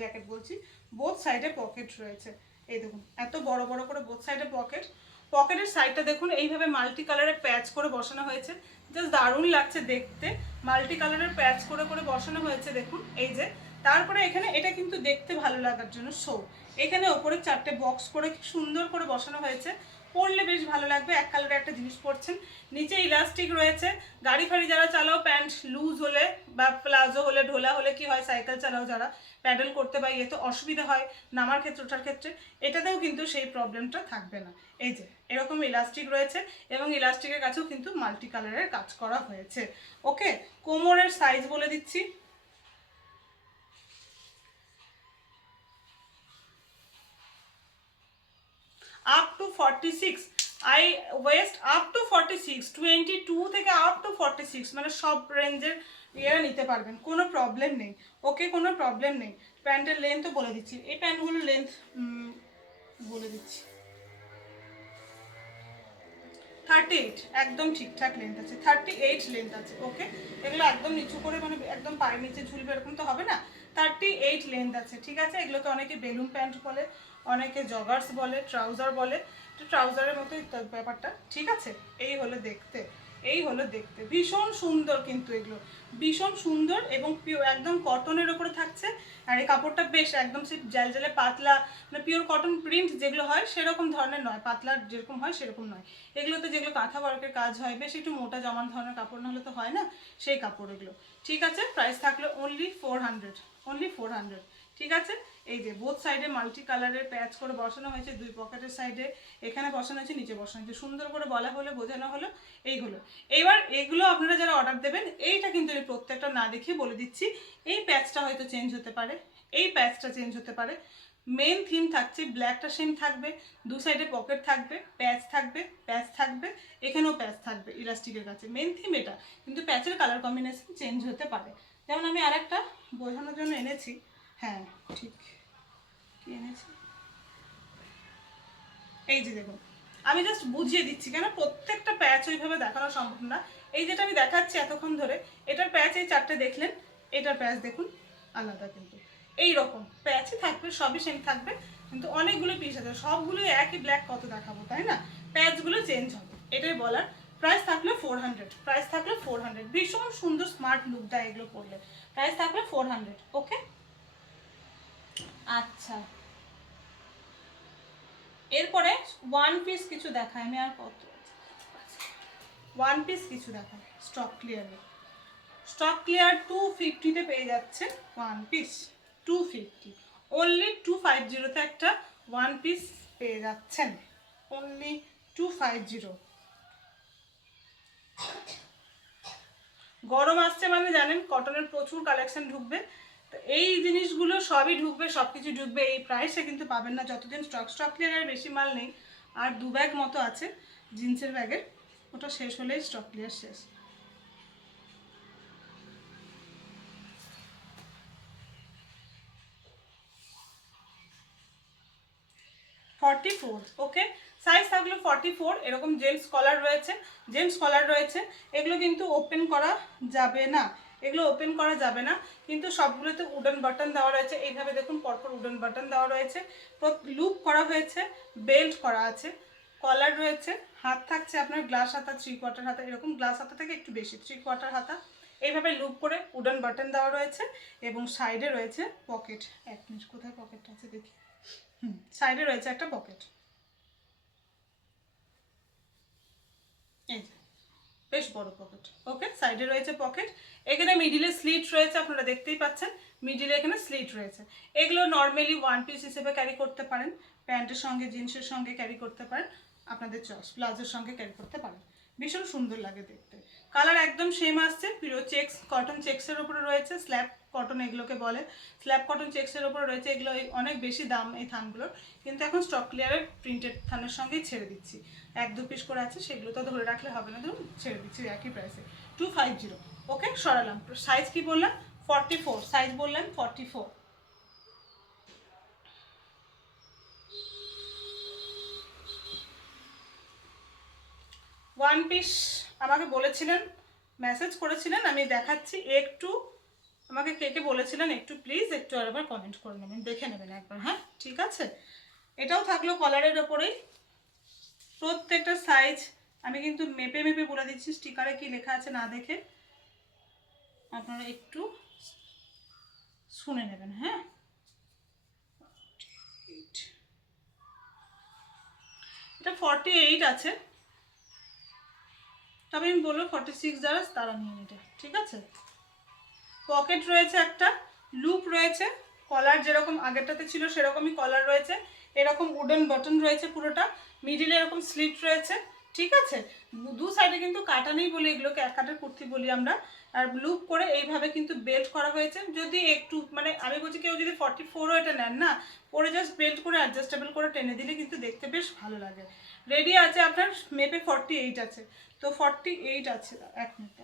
জ্যাকেট বলছি, বোথ সাইডে পকেট রয়েছে। এই দেখুন এত বড় বড় করে বোথ সাইডে পকেট। পকেটের সাইডটা দেখুন এইভাবে মাল্টি কালারের প্যাচ করে বসানো হয়েছে, জাস্ট দারুণ লাগছে দেখতে। মাল্টি কালারের প্যাচ করে করে বসানো হয়েছে দেখুন, এই যে। তারপরে এখানে এটা কিন্তু দেখতে ভালো লাগার জন্য এখানে ওপরে 4টে বক্স করে সুন্দর করে বসানো হয়েছে, পরলে বেশ ভালো লাগবে। এক কালারের একটা জিনিস পরছেন, নিচে ইলাস্টিক রয়েছে। গাড়ি ফাড়ি যারা চালাও, প্যান্ট লুজ হলে বা প্লাজো হলে, ঢোলা হলে কি হয়, সাইকেল চালাও যারা, প্যাডেল করতে বা ইয়ে তো অসুবিধা হয় নামার ক্ষেত্রে, ওঠার ক্ষেত্রে, এটাতেও কিন্তু সেই প্রবলেমটা থাকবে না। এই যে এরকম ইলাস্টিক রয়েছে, এবং ইলাস্টিকের কাছেও কিন্তু মাল্টি কালারের কাজ করা হয়েছে, ওকে। কোমরের সাইজ বলে দিচ্ছি, up to 46, I West up to 46, 22 থেকে আপ টু 46, মানে সব রেঞ্জের ইয়েরা নিতে পারবেন, কোনো প্রবলেম নেই, ওকে, কোনো প্রবলেম নেই। প্যান্টের লেন্থও বলে দিচ্ছি, এই প্যান্টগুলোর লেন্থ বলে দিচ্ছি 38, একদম ঠিকঠাক লেন্থ আছে, 38 লেন্থ আছে, ওকে। এগুলো একদম নিচু করে মানে একদম পায়ের নিচে ঝুলবে এরকম তো হবে না, 38 লেন্থ আছে, ঠিক আছে। এগুলোকে অনেকে বেলুন প্যান্ট বলে, অনেকে জগার্স বলে, ট্রাউজার বলে, তো ট্রাউজারের মতোই ব্যাপারটা, ঠিক আছে। এই হলো দেখতে, এই হলো দেখতে, ভীষণ সুন্দর কিন্তু এগুলো, ভীষণ সুন্দর, এবং একদম কটনের ওপরে থাকছে। আর এই কাপড়টা বেশ একদম সে জালজালে পাতলা, মানে পিওর কটন প্রিন্ট যেগুলো হয় সেরকম ধরনের নয়, পাতলা যেরকম হয় সেরকম নয়। এগুলোতে যেগুলো কাঁথা ওয়ার্কের কাজ হয়, বেশ একটু মোটা জমান ধরনের কাপড় না হলে তো হয় না, সেই কাপড় এগুলো, ঠিক আছে। প্রাইস থাকলো অনলি 400, অনলি 400, ঠিক আছে। এই যে বোথ সাইডে মাল্টি কালারের প্যাচ করে বসানো হয়েছে, দুই পকেটের সাইডে এখানে বসানো হয়েছে, নিচে বসানো হয়েছে, সুন্দর করে বলা হলো, বোঝানো হলো, এই হলো। এবার এগুলো আপনারা যারা অর্ডার দেবেন, এইটা কিন্তু আমি প্রত্যেকটা না দেখিয়ে বলে দিচ্ছি, এই প্যাচটা হয়তো চেঞ্জ হতে পারে, এই প্যাচটা চেঞ্জ হতে পারে। মেন থিম থাকছে, ব্ল্যাকটা সেম থাকবে, দু সাইডে পকেট থাকবে, প্যাচ থাকবে, প্যাচ থাকবে, এখানেও প্যাচ থাকবে ইলাস্টিকের কাছে, মেন থিম এটা, কিন্তু প্যাচের কালার কম্বিনেশন চেঞ্জ হতে পারে। যেমন আমি আরেকটা বোঝানোর জন্য এনেছি, হ্যাঁ ঠিক কি এনেছি, এই যে দেখুন, আমি জাস্ট বুঝিয়ে দিচ্ছি, কেন প্রত্যেকটা প্যাচ ওইভাবে দেখানো সম্ভব না। এই যেটা আমি দেখাচ্ছি এতক্ষণ ধরে, এটার প্যাচ এই 4টে দেখলেন, এটার প্যাচ দেখুন আলাদা, কিন্তু এই রকম প্যাচই থাকবে, সবই সেম থাকবে, কিন্তু অনেকগুলো পিস আছে, সবগুলো একই ব্ল্যাক কত দেখাবো, তাই না, প্যাচগুলো চেঞ্জ হবে, এটাই বলার। প্রাইস থাকলো 400, প্রাইস থাকলো 400, ভীষণ সুন্দর স্মার্ট লুক দেয় এগুলো পরলে, প্রাইস থাকলো 400, ওকে। আচ্ছা, এরপরে ওয়ান পিস কিছু দেখায়, আমি আর কত ওয়ান পিস কিছু দেখায়, স্টক ক্লিয়ারে, স্টক ক্লিয়ার 250-তে পেয়ে যাচ্ছে ওয়ান পিস, 250, অনলি 250-তে একটা ওয়ান পিস পেয়ে যাচ্ছেন, অনলি 250। গরম আসছে মানে জানেন কটনের প্রচুর কালেকশন ঢুকবে, তো এই জিনিসগুলো সবই ঢুকবে, সব কিছু ঢুকবে, এই প্রাইসে কিন্তু পাবেন না যতদিন স্টক ক্লিয়ারের বেশি মাল নেই, আর 2 ব্যাগ মতো আছে জিন্সের ব্যাগের, ওটা শেষ হলেই স্টক ক্লিয়ার শেষ। ওকে, সাইজ থাকলো 44। এরকম জেন্টস কলার রয়েছে, এগুলো কিন্তু ওপেন করা যাবে না, কিন্তু সবগুলোতে উডেন বাটন দেওয়া রয়েছে। এইভাবে দেখুন পরপর উডেন বাটন দেওয়া রয়েছে, লুপ করা হয়েছে, বেল্ট করা আছে, কলার রয়েছে, হাত থাকছে আপনার গ্লাস হাতা, 3/4 হাতা, এরকম গ্লাস হাতা থেকে একটু বেশি 3/4 হাতা, এইভাবে লুপ করে উডেন বাটন দেওয়া রয়েছে। এবং সাইডে রয়েছে পকেট। এক মিনিট, কোথায় পকেটটা আছে দেখি। সাইডে রয়েছে একটা পকেট, এই যে বেশ বড় পকেট। ওকে, সাইডে রয়েছে পকেট, এখানে মিডিলে স্লিট রয়েছে, আপনারা দেখতেই পাচ্ছেন মিডিলে এখানে স্লিট রয়েছে। এগুলো নর্মালি ওয়ান পিস হিসেবে ক্যারি করতে পারেন, প্যান্টের সঙ্গে জিন্সের সঙ্গে ক্যারি করতে পারেন, আপনাদের চয়েস, প্লাজোর সঙ্গে ক্যারি করতে পারেন। ভীষণ সুন্দর লাগে দেখতে। কালার একদম সেম আসছে, পিওর চেক্স, কটন চেক্সের উপরে রয়েছে, স্ল্যাব কটন এগুলোকে বলে, স্ল্যাব কটন চেক্সের উপরে রয়েছে। এগুলো অনেক বেশি দাম এই থানগুলোর, কিন্তু এখন স্টক ক্লিয়ারের প্রিন্টেড থানের সঙ্গেই ছেড়ে দিচ্ছি। 1-2 পিস করে আছে, সেগুলো তো ধরে রাখলে হবে না, ধরুন ছেড়ে দিচ্ছি একই প্রাইসে 250। ওকে, সরালাম। সাইজ কি বললাম? 44, সাইজ বললাম 44। ওয়ান পিস আমাকে বলেছিলেন, মেসেজ করেছিলেন, আমি দেখাচ্ছি একটু। আমাকে কে কে বলেছিলেন একটু প্লিজ একটু আরেকবার কমেন্ট করে নেবেন, দেখে নেবেন একবার, হ্যাঁ ঠিক আছে। এটাও থাকলো কলারের ওপরেই, প্রত্যেকটা সাইজ আমি কিন্তু মেপে মেপে বলে দিচ্ছি, স্টিকারে কি লেখা আছে না দেখে আপনারা একটু শুনে নেবেন, হ্যাঁ। এটা 48 আছে, তবে আমি বলবো 46 যারা তারা নিয়ে নিতে, ঠিক আছে। পকেট রয়েছে একটা, লুপ রয়েছে, কলার যেরকম আগেরটাতে ছিল সেরকমই কলার রয়েছে, এরকম উডেন বাটন রয়েছে পুরোটা, মিডিলে এরকম স্লিট রয়েছে, ঠিক আছে। দু সাইডে কিন্তু কাটা নেই বলে এগুলোকে এক কাটের কুর্তি বলি আমরা। আর লুপ করে এইভাবে কিন্তু বেল্ট করা হয়েছে। যদি একটু মানে আমি বলছি কেউ যদি 44ও এটা নেন না, পরে জাস্ট বেল্ট করে অ্যাডজাস্টেবল করে টেনে দিলে কিন্তু দেখতে বেশ ভালো লাগে। রেডি আছে আপনার, মেপে 48 আছে, তো 48 আছে, এক মিনিট।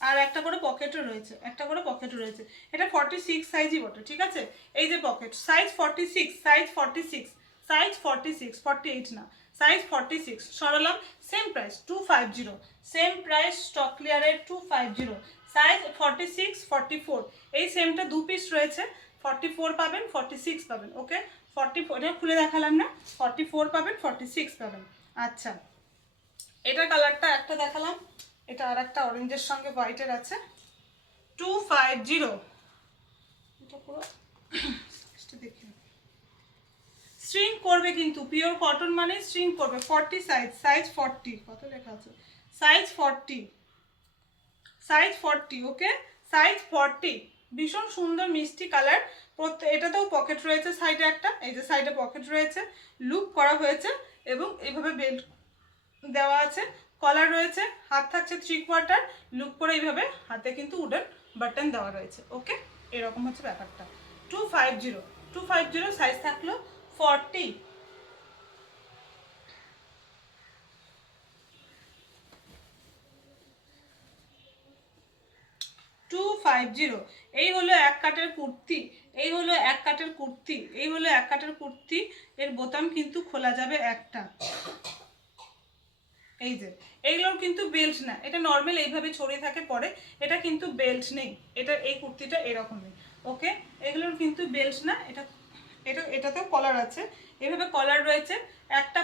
আর একটা করে পকেটও রয়েছে, এটা 46 সাইজই বটে, ঠিক আছে। এই যে পকেট, সাইজ 46, সাইজ 46, সাইজ 46, 48 না, সাইজ 46। সরালাম, same price 250, same price stock ক্লিয়ারের 250, সাইজ 46, 44। এই সেমটা 2 পিস রয়েছে, 44 পাবেন, 46 পাবেন। ওকে, 44 এটা খুলে দেখালাম না, 44 পাবেন, 46 পাবেন। আচ্ছা, এটার কালারটা একটা দেখালাম, এটা আর একটা অরেঞ্জের সঙ্গে হোয়াইটের আছে, 250। এটা পুরো দেখি, স্ট্রিং করবে কিন্তু, পিওর কটন মানে স্ট্রিং করবে। 40 সাইজ, সাইজ 40, কত লেখা আছে, সাইজ 40, সাইজ 40। ওকে, সাইজ 40, ভীষণ সুন্দর মিষ্টি কালার। এটাতেও পকেট রয়েছে সাইডে একটা, এই যে সাইডে পকেট রয়েছে, লুপ করা হয়েছে এবং এইভাবে বেল্ট দেওয়া আছে, কলার রয়েছে, হাত থাকছে 3/4, লুপ করে এইভাবে হাতে কিন্তু উডেন বাটন দেওয়া রয়েছে। ওকে, এরকম হচ্ছে ব্যাপারটা। 250, সাইজ থাকলো 40। 250, এই হলো এক কাটের কুর্তি, এই হলো এক কাটের কুর্তি, এই হলো এক কাটের কুর্তি। এর বোতাম কিন্তু খোলা যাবে একটা, এই যে। এইগুলোর কিন্তু বেল্ট না, এটা নর্মাল এইভাবে ছড়িয়ে থাকে পরে, এটা কিন্তু বেল্ট নেই, এটা এই কুর্তিটা এরকমই। ওকে, এগুলোর কিন্তু বেল্ট না, এটাতেও কলার আছে, এভাবে কলার রয়েছে। একটা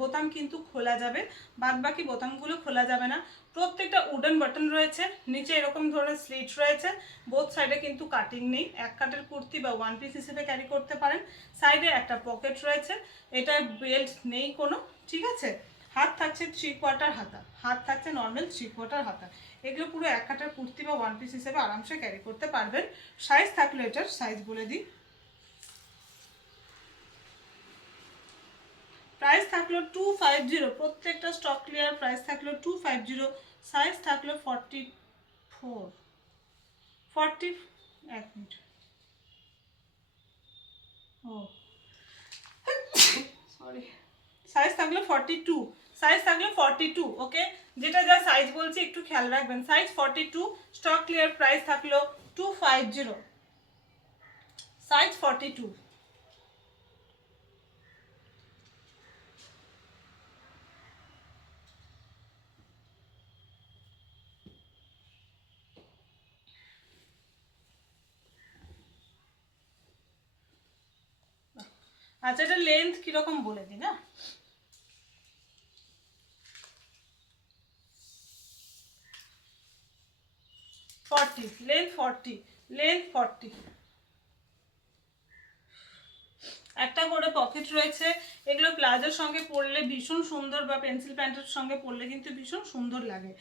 বোতাম কিন্তু খোলা যাবে, বাদ বাকি বোতামগুলো খোলা যাবে না। প্রত্যেকটা উডেন বাটন রয়েছে, নিচে এরকম ধরনের স্লিট রয়েছে, বোথ সাইডে কিন্তু কাটিং নেই। এক কাটের কুর্তি বা ওয়ান পিস হিসেবে ক্যারি করতে পারেন। সাইডে একটা পকেট রয়েছে, এটা বেল্ট নেই কোনো, ঠিক আছে। হাত থাকছে 3/4 হাতা, হাত থাকছে নর্মাল 3/4 হাতা। এগুলো পুরো এক কাটার কুর্তি বা ওয়ান পিস হিসেবে আরামসে ক্যারি করতে পারবেন। সাইজ থাকলো, এটার সাইজ বলে দিই, প্রাইস থাকলো 250, প্রত্যেকটা স্টক ক্লিয়ার, প্রাইস থাকলো 250, সাইজ থাকলো 44, 40, এক মিনিট, ও সরি, সাইজ থাকলো 42, সাইজ থাকলো 42, ওকে। যেটা যা সাইজ বলছি একটু খেয়াল রাখবেন। সাইজ 42, স্টক ক্লিয়ার, প্রাইস থাকলো 250, সাইজ 42। আচ্ছা, এটা লেন্থ কিরকম বলে দিই না, 40, লেন্থ 40, লেন্থ 40। একটা করে পকেট রয়েছে। এগুলো প্লাজোর সঙ্গে পরলে ভীষণ সুন্দর, বা পেন্সিল প্যান্টের সঙ্গে পরলে কিন্তু ভীষণ সুন্দর লাগে।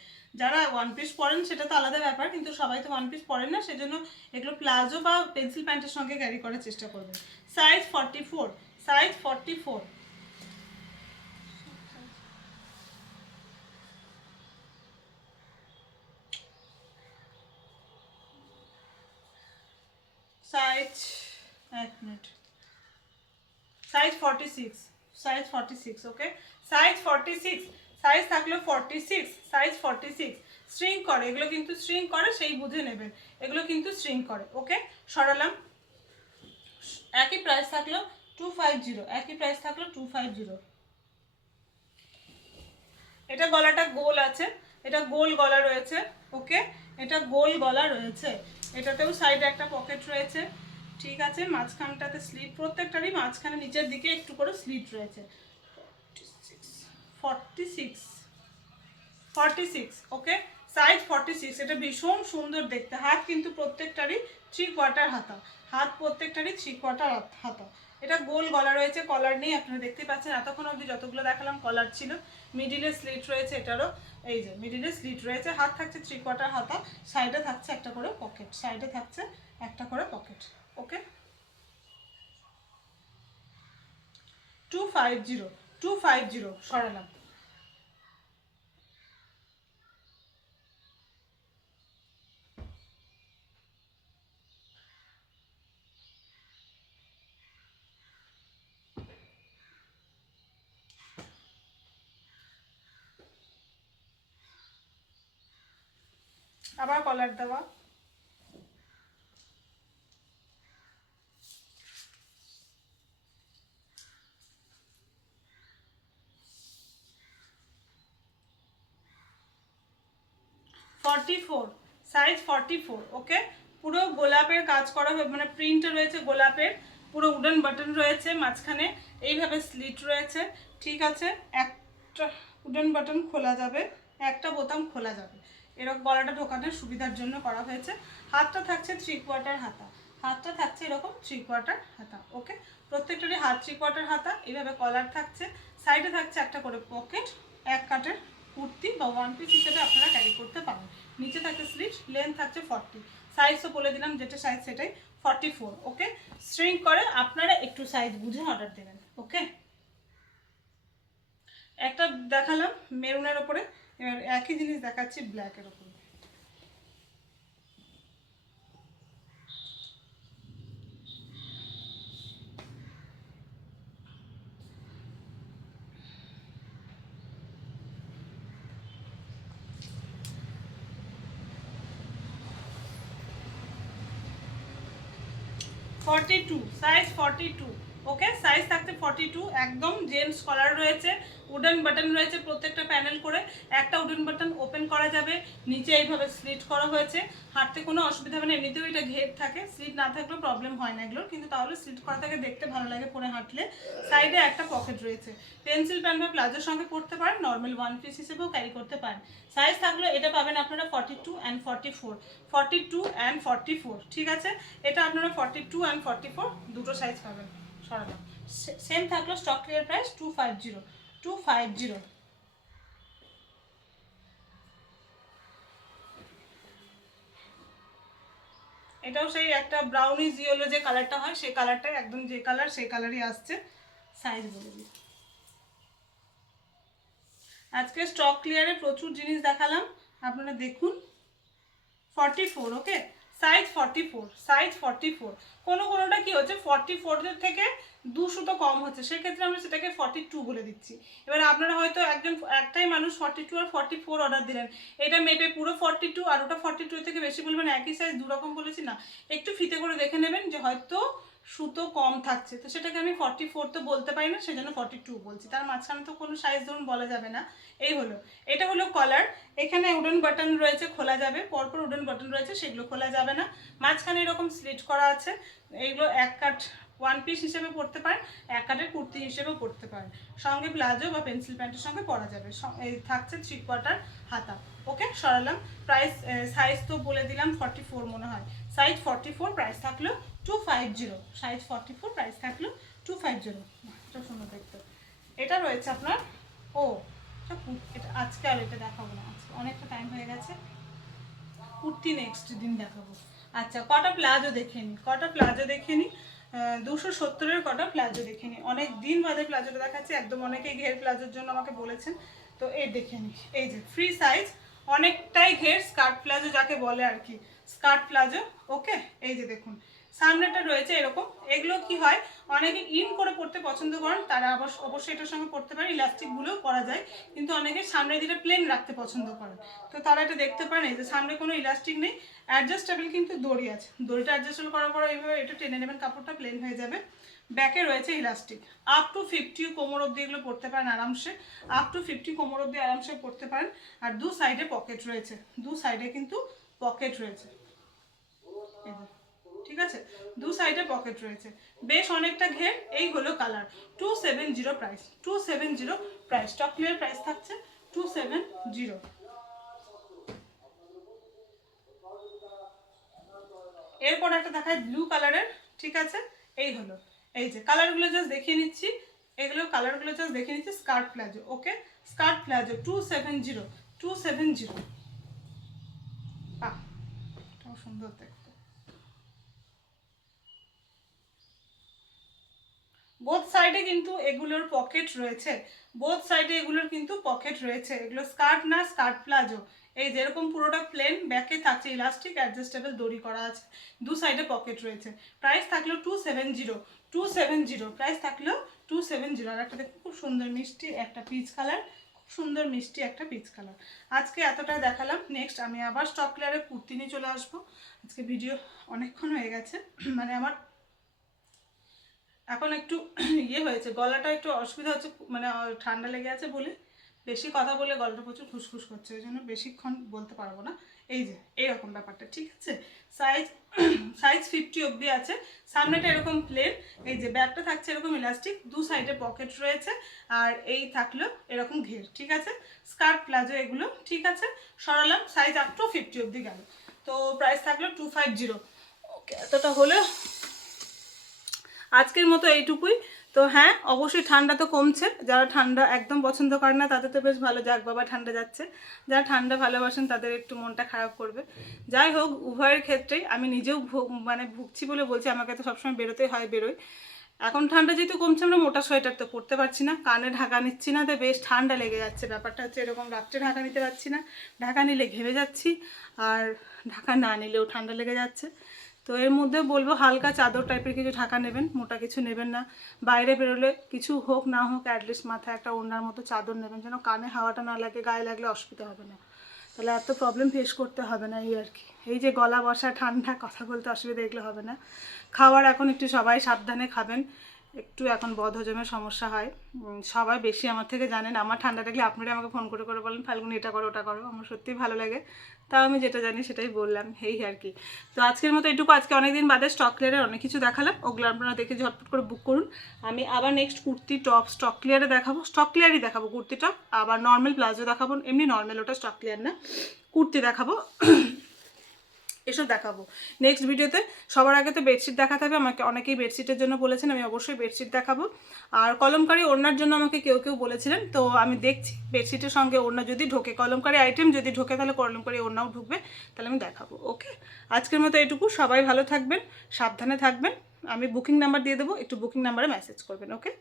যারা ওয়ান পিস পরেন সেটা তো আলাদা ব্যাপার, কিন্তু সবাই তো ওয়ান পিস পরেন না, সেজন্য এগুলো প্লাজো বা পেন্সিল প্যান্টের সঙ্গে ক্যারি করার চেষ্টা করবেন। Size 44, size 44। সাইজ, এক মিনিট, সাইজ 46, সাইজ 46, ওকে। সাইজ 46, সাইজ থাকলো 46, সাইজ 46। স্ট্রিং করে, এগুলো কিন্তু স্ট্রিং করে, সেই বুঝে নেবেন, এগুলো কিন্তু স্ট্রিং করে, ওকে। সরালাম। একই প্রাইস থাকলো 250, একই প্রাইস থাকলো 250। এটা গলাটা গোল আছে, এটা গোল গলা রয়েছে, ওকে। এটা গোল গলা রয়েছে, এটাতেও সাইডে একটা পকেট রয়েছে, ঠিক আছে। মাঝখানটাতে স্লিট, প্রত্যেকটারই মাঝখানে নিচের দিকে একটু করে স্লিট রয়েছে। 46, 46, ওকে। সাইজ 46। এটা ভীষণ সুন্দর দেখতে। হাত কিন্তু প্রত্যেকটারই 3/4 হাতা, হাত প্রত্যেকটারই 3/4 হাতা। এটা গোল গলা রয়েছে, কলার নেই, আপনারা দেখতে পাচ্ছেন। এতক্ষণ অবধি যতগুলো দেখালাম কলার ছিল। মিডিলে স্লিট রয়েছে, এটারও এই যে মিডিলে স্লিট রয়েছে। হাত থাকছে 3/4 হাতা, সাইডে থাকছে একটা করে পকেট, সাইডে থাকছে একটা করে পকেট, ওকে। 250, 250। সরালাম। আবার কলার দেওয়া। 44, সাইজ 44, ওকে। পুরো গোলাপের কাজ করা হবে, মানে প্রিন্ট রয়েছে গোলাপের, পুরো উডেন বাটন রয়েছে মাঝখানে, এইভাবে স্লিট রয়েছে, ঠিক আছে। একটা উডেন বাটন খোলা যাবে, একটা বোতাম খোলা যাবে, এরকম গলাটা ঢোকানোর সুবিধার জন্য করা হয়েছে। হাতটা থাকছে 3/4 হাতা, হাতটা থাকছে এরকম 3/4 হাতা, ওকে। প্রত্যেকটারই হাত 3/4 হাতা, এইভাবে কলার থাকছে, সাইডে থাকছে একটা করে পকেট। এক কাটের কুর্তি বা ওয়ান পিস হিসেবে আপনারা ক্যারি করতে পারেন। নিচে থাকছে স্লিট, লেন্থ থাকছে 40, সাইজও বলে দিলাম, যেটা সাইজ সেটাই 44, ওকে। স্ট্রিং করে, আপনারা একটু সাইজ বুঝে অর্ডার দেবেন, ওকে। একটা দেখালাম মেরুনের ওপরে, এবার একই জিনিস দেখাচ্ছি ব্ল্যাকের ওপরে। 42, সাইজ 42, ওকে। সাইজ থাকতে 42, একদম জেন্টস কলার রয়েছে, উডেন বাটন রয়েছে প্রত্যেকটা প্যানেল করে। একটা উডেন বাটন ওপেন করা যাবে, নিচে এইভাবে স্লিট করা হয়েছে, হাঁটতে কোনো অসুবিধা হবে না। এমনিতেও এটা ঘের থাকে, স্লিট না থাকলেও প্রবলেম হয় না এগুলোর, কিন্তু তাহলে স্লিট করা থাকে, দেখতে ভালো লাগে পরে হাঁটলে। সাইডে একটা পকেট রয়েছে। পেন্সিল প্যান্ট বা প্লাজোর সঙ্গে পরতে পারেন, নর্মাল ওয়ান পিস হিসেবেও ক্যারি করতে পারেন। সাইজ থাকলে এটা পাবেন আপনারা 42 অ্যান্ড 44, 42 অ্যান্ড 44, ঠিক আছে। এটা আপনারা 42 অ্যান্ড 44 দুটো সাইজ পাবেন। সরালাম। সেম থাকলো স্টক ক্লিয়ার প্রাইস 250, 250। এটাও সেই একটা ব্রাউনিশ ইয়েলো যে কালারটা হয়, সেই কালারটাই একদম, যে কালার সেই কালারই আসছে। সাইজ বলে দিই। আজকে স্টক ক্লিয়ারে প্রচুর জিনিস দেখালাম, আপনারা দেখুন। 44, ওকে। Size 44, size 44। কোনোটা কি হচ্ছে 44 থেকে 2 সুতো কম হচ্ছে, সেক্ষেত্রে আমরা সেটাকে 42 বলে দিচ্ছি। এবার আপনারা হয়তো একটাই মানুষ 42 আর 44 অর্ডার দিলেন, এটা মেপে পুরো 42 আর ওটা 42 থেকে বেশি বলবেন, একই সাইজ দু রকম বলেছি না, একটু ফিতে করে দেখে নেবেন যে হয়তো সুতো কম থাকছে, তো সেটাকে আমি 44 তো বলতে পারি না, সেজন্য 42 বলছি। তার মাঝখানে তো কোনো সাইজ ধরুন বলা যাবে না। এই হলো, এটা হলো কলার। এখানে উডেন বাটন রয়েছে, খোলা যাবে, পরপর উডেন বাটন রয়েছে, সেগুলো খোলা যাবে না। মাঝখানে এরকম স্লিট করা আছে, এইগুলো এক কাট ওয়ান পিস হিসেবে পরতে পারেন, এক কাটের কুর্তি হিসেবেও পরতে পারেন, সঙ্গে প্লাজো বা পেন্সিল প্যান্টের সঙ্গে পরা যাবে। এই থাকছে 3/4 হাতা। ওকে, সরালাম। প্রাইস সাইজ তো বলে দিলাম 44 মনে হয়, সাইজ 44, প্রাইস থাকলো 250। সাইজ 44, প্রাইস থাকলো 250। এটা সুন্দর দেখতে। এটা রয়েছে আপনার, ও এটা আজকে আর এটা দেখাবো না, আজকে অনেকটা টাইম হয়ে গেছে, কুর্তি নেক্সট দিন দেখাবো। আচ্ছা, কটা প্লাজো দেখে নিই, কটা প্লাজো দেখে নিই। 270-এর কটা প্লাজো দেখে নিই। অনেক দিন বাদে প্লাজোটা দেখাচ্ছি, একদম অনেকেই ঘের প্লাজোর জন্য আমাকে বলেছেন, তো এই দেখে নিই। এই যে ফ্রি সাইজ, অনেকটাই ঘের, স্কার্ট প্লাজো যাকে বলে আর কি, স্কার্ট প্লাজো। ওকে, এই যে দেখুন সামনেটা রয়েছে এরকম। এগুলো কি হয়, অনেকে ইন করে পড়তে পছন্দ করেন, তারা অবশ্যই এটার সঙ্গে পড়তে পারে, ইলাস্টিকগুলোও করা যায়, কিন্তু অনেকে সামনের দিকে প্লেন রাখতে পছন্দ করেন, তো তারা এটা দেখতে পারেন। এই যে সামনে কোনো ইলাস্টিক নেই, অ্যাডজাস্টেবল কিন্তু দড়ি আছে, দড়িটা অ্যাডজাস্টেবল করার পর এইভাবে এটা টেনে নেবেন, কাপড়টা প্লেন হয়ে যাবে। ব্যাকে রয়েছে ইলাস্টিক, আপ টু 50 কোমর অব্দি এগুলো পড়তে পারেন আরামসে, আপ টু 50 কোমর অব্দি আরামসে পড়তে পারেন। আর দু সাইডে পকেট রয়েছে, দু সাইডে কিন্তু পকেট রয়েছে, ঠিক আছে, দু সাইডে পকেট রয়েছে, বেশ অনেকটা ঘের। এই হলো colour. 270 price, 270 price, stock clear price থাকছে 270। এরপর একটা দেখায় ব্লু কালারের, ঠিক আছে। এই হলো, এই যে কালারগুলো জাস্ট দেখিয়ে নিচ্ছি, এগুলো কালারগুলো জাস্ট দেখিয়ে নিচ্ছি। স্কার্ট প্লাজো, ওকে, স্কার্ট প্লাজো 270, 270। সুন্দর দেখতে। বোথ সাইডে কিন্তু এগুলোর পকেট রয়েছে, বোথ সাইডে এগুলোর কিন্তু পকেট রয়েছে। এগুলো স্কার্ট না, স্কার্ট প্লাজো। এই যেরকম পুরোটা প্লেন, ব্যাকে থাকছে ইলাস্টিক, অ্যাডজাস্টেবল দড়ি করা আছে, দু সাইডে পকেট রয়েছে। প্রাইস থাকলো 270, 270 প্রাইস থাকলো 270। আর একটা দেখুন খুব সুন্দর মিষ্টি একটা পিচ কালার, খুব সুন্দর মিষ্টি একটা পিচ কালার। আজকে এতটাই দেখালাম, নেক্সট আমি আবার স্টক ক্লিয়ারে কুর্তি নিয়ে চলে আসবো। আজকে ভিডিও অনেকক্ষণ হয়ে গেছে, মানে আমার এখন একটু ইয়ে হয়েছে, গলাটা একটু অসুবিধা হচ্ছে, মানে ঠান্ডা লেগে আছে বলে বেশি কথা বলে গলাটা প্রচুর খুসখুস করছে, ওই জন্য বেশিক্ষণ বলতে পারবো না। এই যে এইরকম ব্যাপারটা, ঠিক আছে। সাইজ সাইজ 50 অবধি আছে। সামনেটা এরকম প্লেন, এই যে ব্যাগটা থাকছে এরকম ইলাস্টিক, দু সাইডে পকেট রয়েছে, আর এই থাকলো এরকম ঘের, ঠিক আছে। স্কার্ট প্লাজো এগুলো, ঠিক আছে। সরালাম, সাইজ আপ টু 50 অবধি গেল। তো প্রাইস থাকলো 250। ওকে, এতটা হলো আজকের মতো এইটুকুই। তো হ্যাঁ, অবশ্যই ঠান্ডা তো কমছে, যারা ঠান্ডা একদম পছন্দ করে না তাদের তো বেশ ভালো, যাক বাবা ঠান্ডা যাচ্ছে। যারা ঠান্ডা ভালোবাসেন তাদের একটু মনটা খারাপ করবে। যাই হোক, উভয়ের ক্ষেত্রেই আমি নিজেও মানে ভুগছি বলে বলছি, আমাকে তো সবসময় বেরোতেই হয়, বেরোই। এখন ঠান্ডা যেহেতু কমছে, আমরা মোটা সোয়েটার তো পরতে পারছি না, কানে ঢাকা নিচ্ছি না, তো বেশ ঠান্ডা লেগে যাচ্ছে। ব্যাপারটা হচ্ছে এরকম, রাত্রে ঢাকা নিতে পারছি না, ঢাকা নিলে ঘেমে যাচ্ছি, আর ঢাকা না নিলেও ঠান্ডা লেগে যাচ্ছে। তো এর মধ্যে বলবো হালকা চাদর টাইপের কিছু ঢাকা নেবেন, মোটা কিছু নেবেন না। বাইরে বেরোলে কিছু হোক না হোক অ্যাটলিস্ট মাথায় একটা ওড়নার মতো চাদর নেবেন, যেন কানে হাওয়াটা না লাগে, গায়ে লাগলে অসুবিধা হবে না, তাহলে এত প্রবলেম ফেস করতে হবে না। এই আর কি, এই যে গলা বসা, ঠান্ডা, কথা বলতে অসুবিধা, এগুলো হবে না। খাওয়ার এখন একটু সবাই সাবধানে খাবেন, একটু এখন বদহজমের সমস্যা হয়, সবাই বেশি আমার থেকে জানেন। আমার ঠান্ডা লাগলে আপনারা আমাকে ফোন করে করে বলেন ফাল্গুনি এটা করো ওটা করো, আমার সত্যিই ভালো লাগে, তাও আমি যেটা জানি সেটাই বললাম, এই আর কি। তো আজকের মতো এইটুকু। আজকে অনেকদিন বাদে স্টক ক্লিয়ারের অনেক কিছু দেখালাম, ওগুলো আপনারা দেখে ঝটপট করে বুক করুন। আমি আবার নেক্সট কুর্তি টপ স্টক ক্লিয়ারে দেখাবো, স্টক ক্লিয়ারই দেখাবো কুর্তি টপ, আবার নর্মাল প্লাজো দেখাবো, এমনি নর্মাল, ওটা স্টক ক্লিয়ার না, কুর্তি দেখাবো, এসব দেখাবো নেক্সট ভিডিওতে। সবার আগে তো বেডশিট দেখাতে হবে, আমাকে অনেকেই বেডশিটের জন্য বলেছেন, আমি অবশ্যই বেডশিট দেখাবো। আর কলমকারি ওড়নার জন্য আমাকে কেউ কেউ বলেছিলেন, তো আমি দেখছি বেডশিটের সঙ্গে ওড়না যদি ঢোকে, কলমকারি আইটেম যদি ঢোকে তাহলে কলমকারি ওড়নাও ঢুকবে, তাহলে আমি দেখাবো। ওকে, আজকের মতো এইটুকু। সবাই ভালো থাকবেন, সাবধানে থাকবেন। আমি বুকিং নাম্বার দিয়ে দেবো, একটু বুকিং নাম্বারে মেসেজ করবেন। ওকে।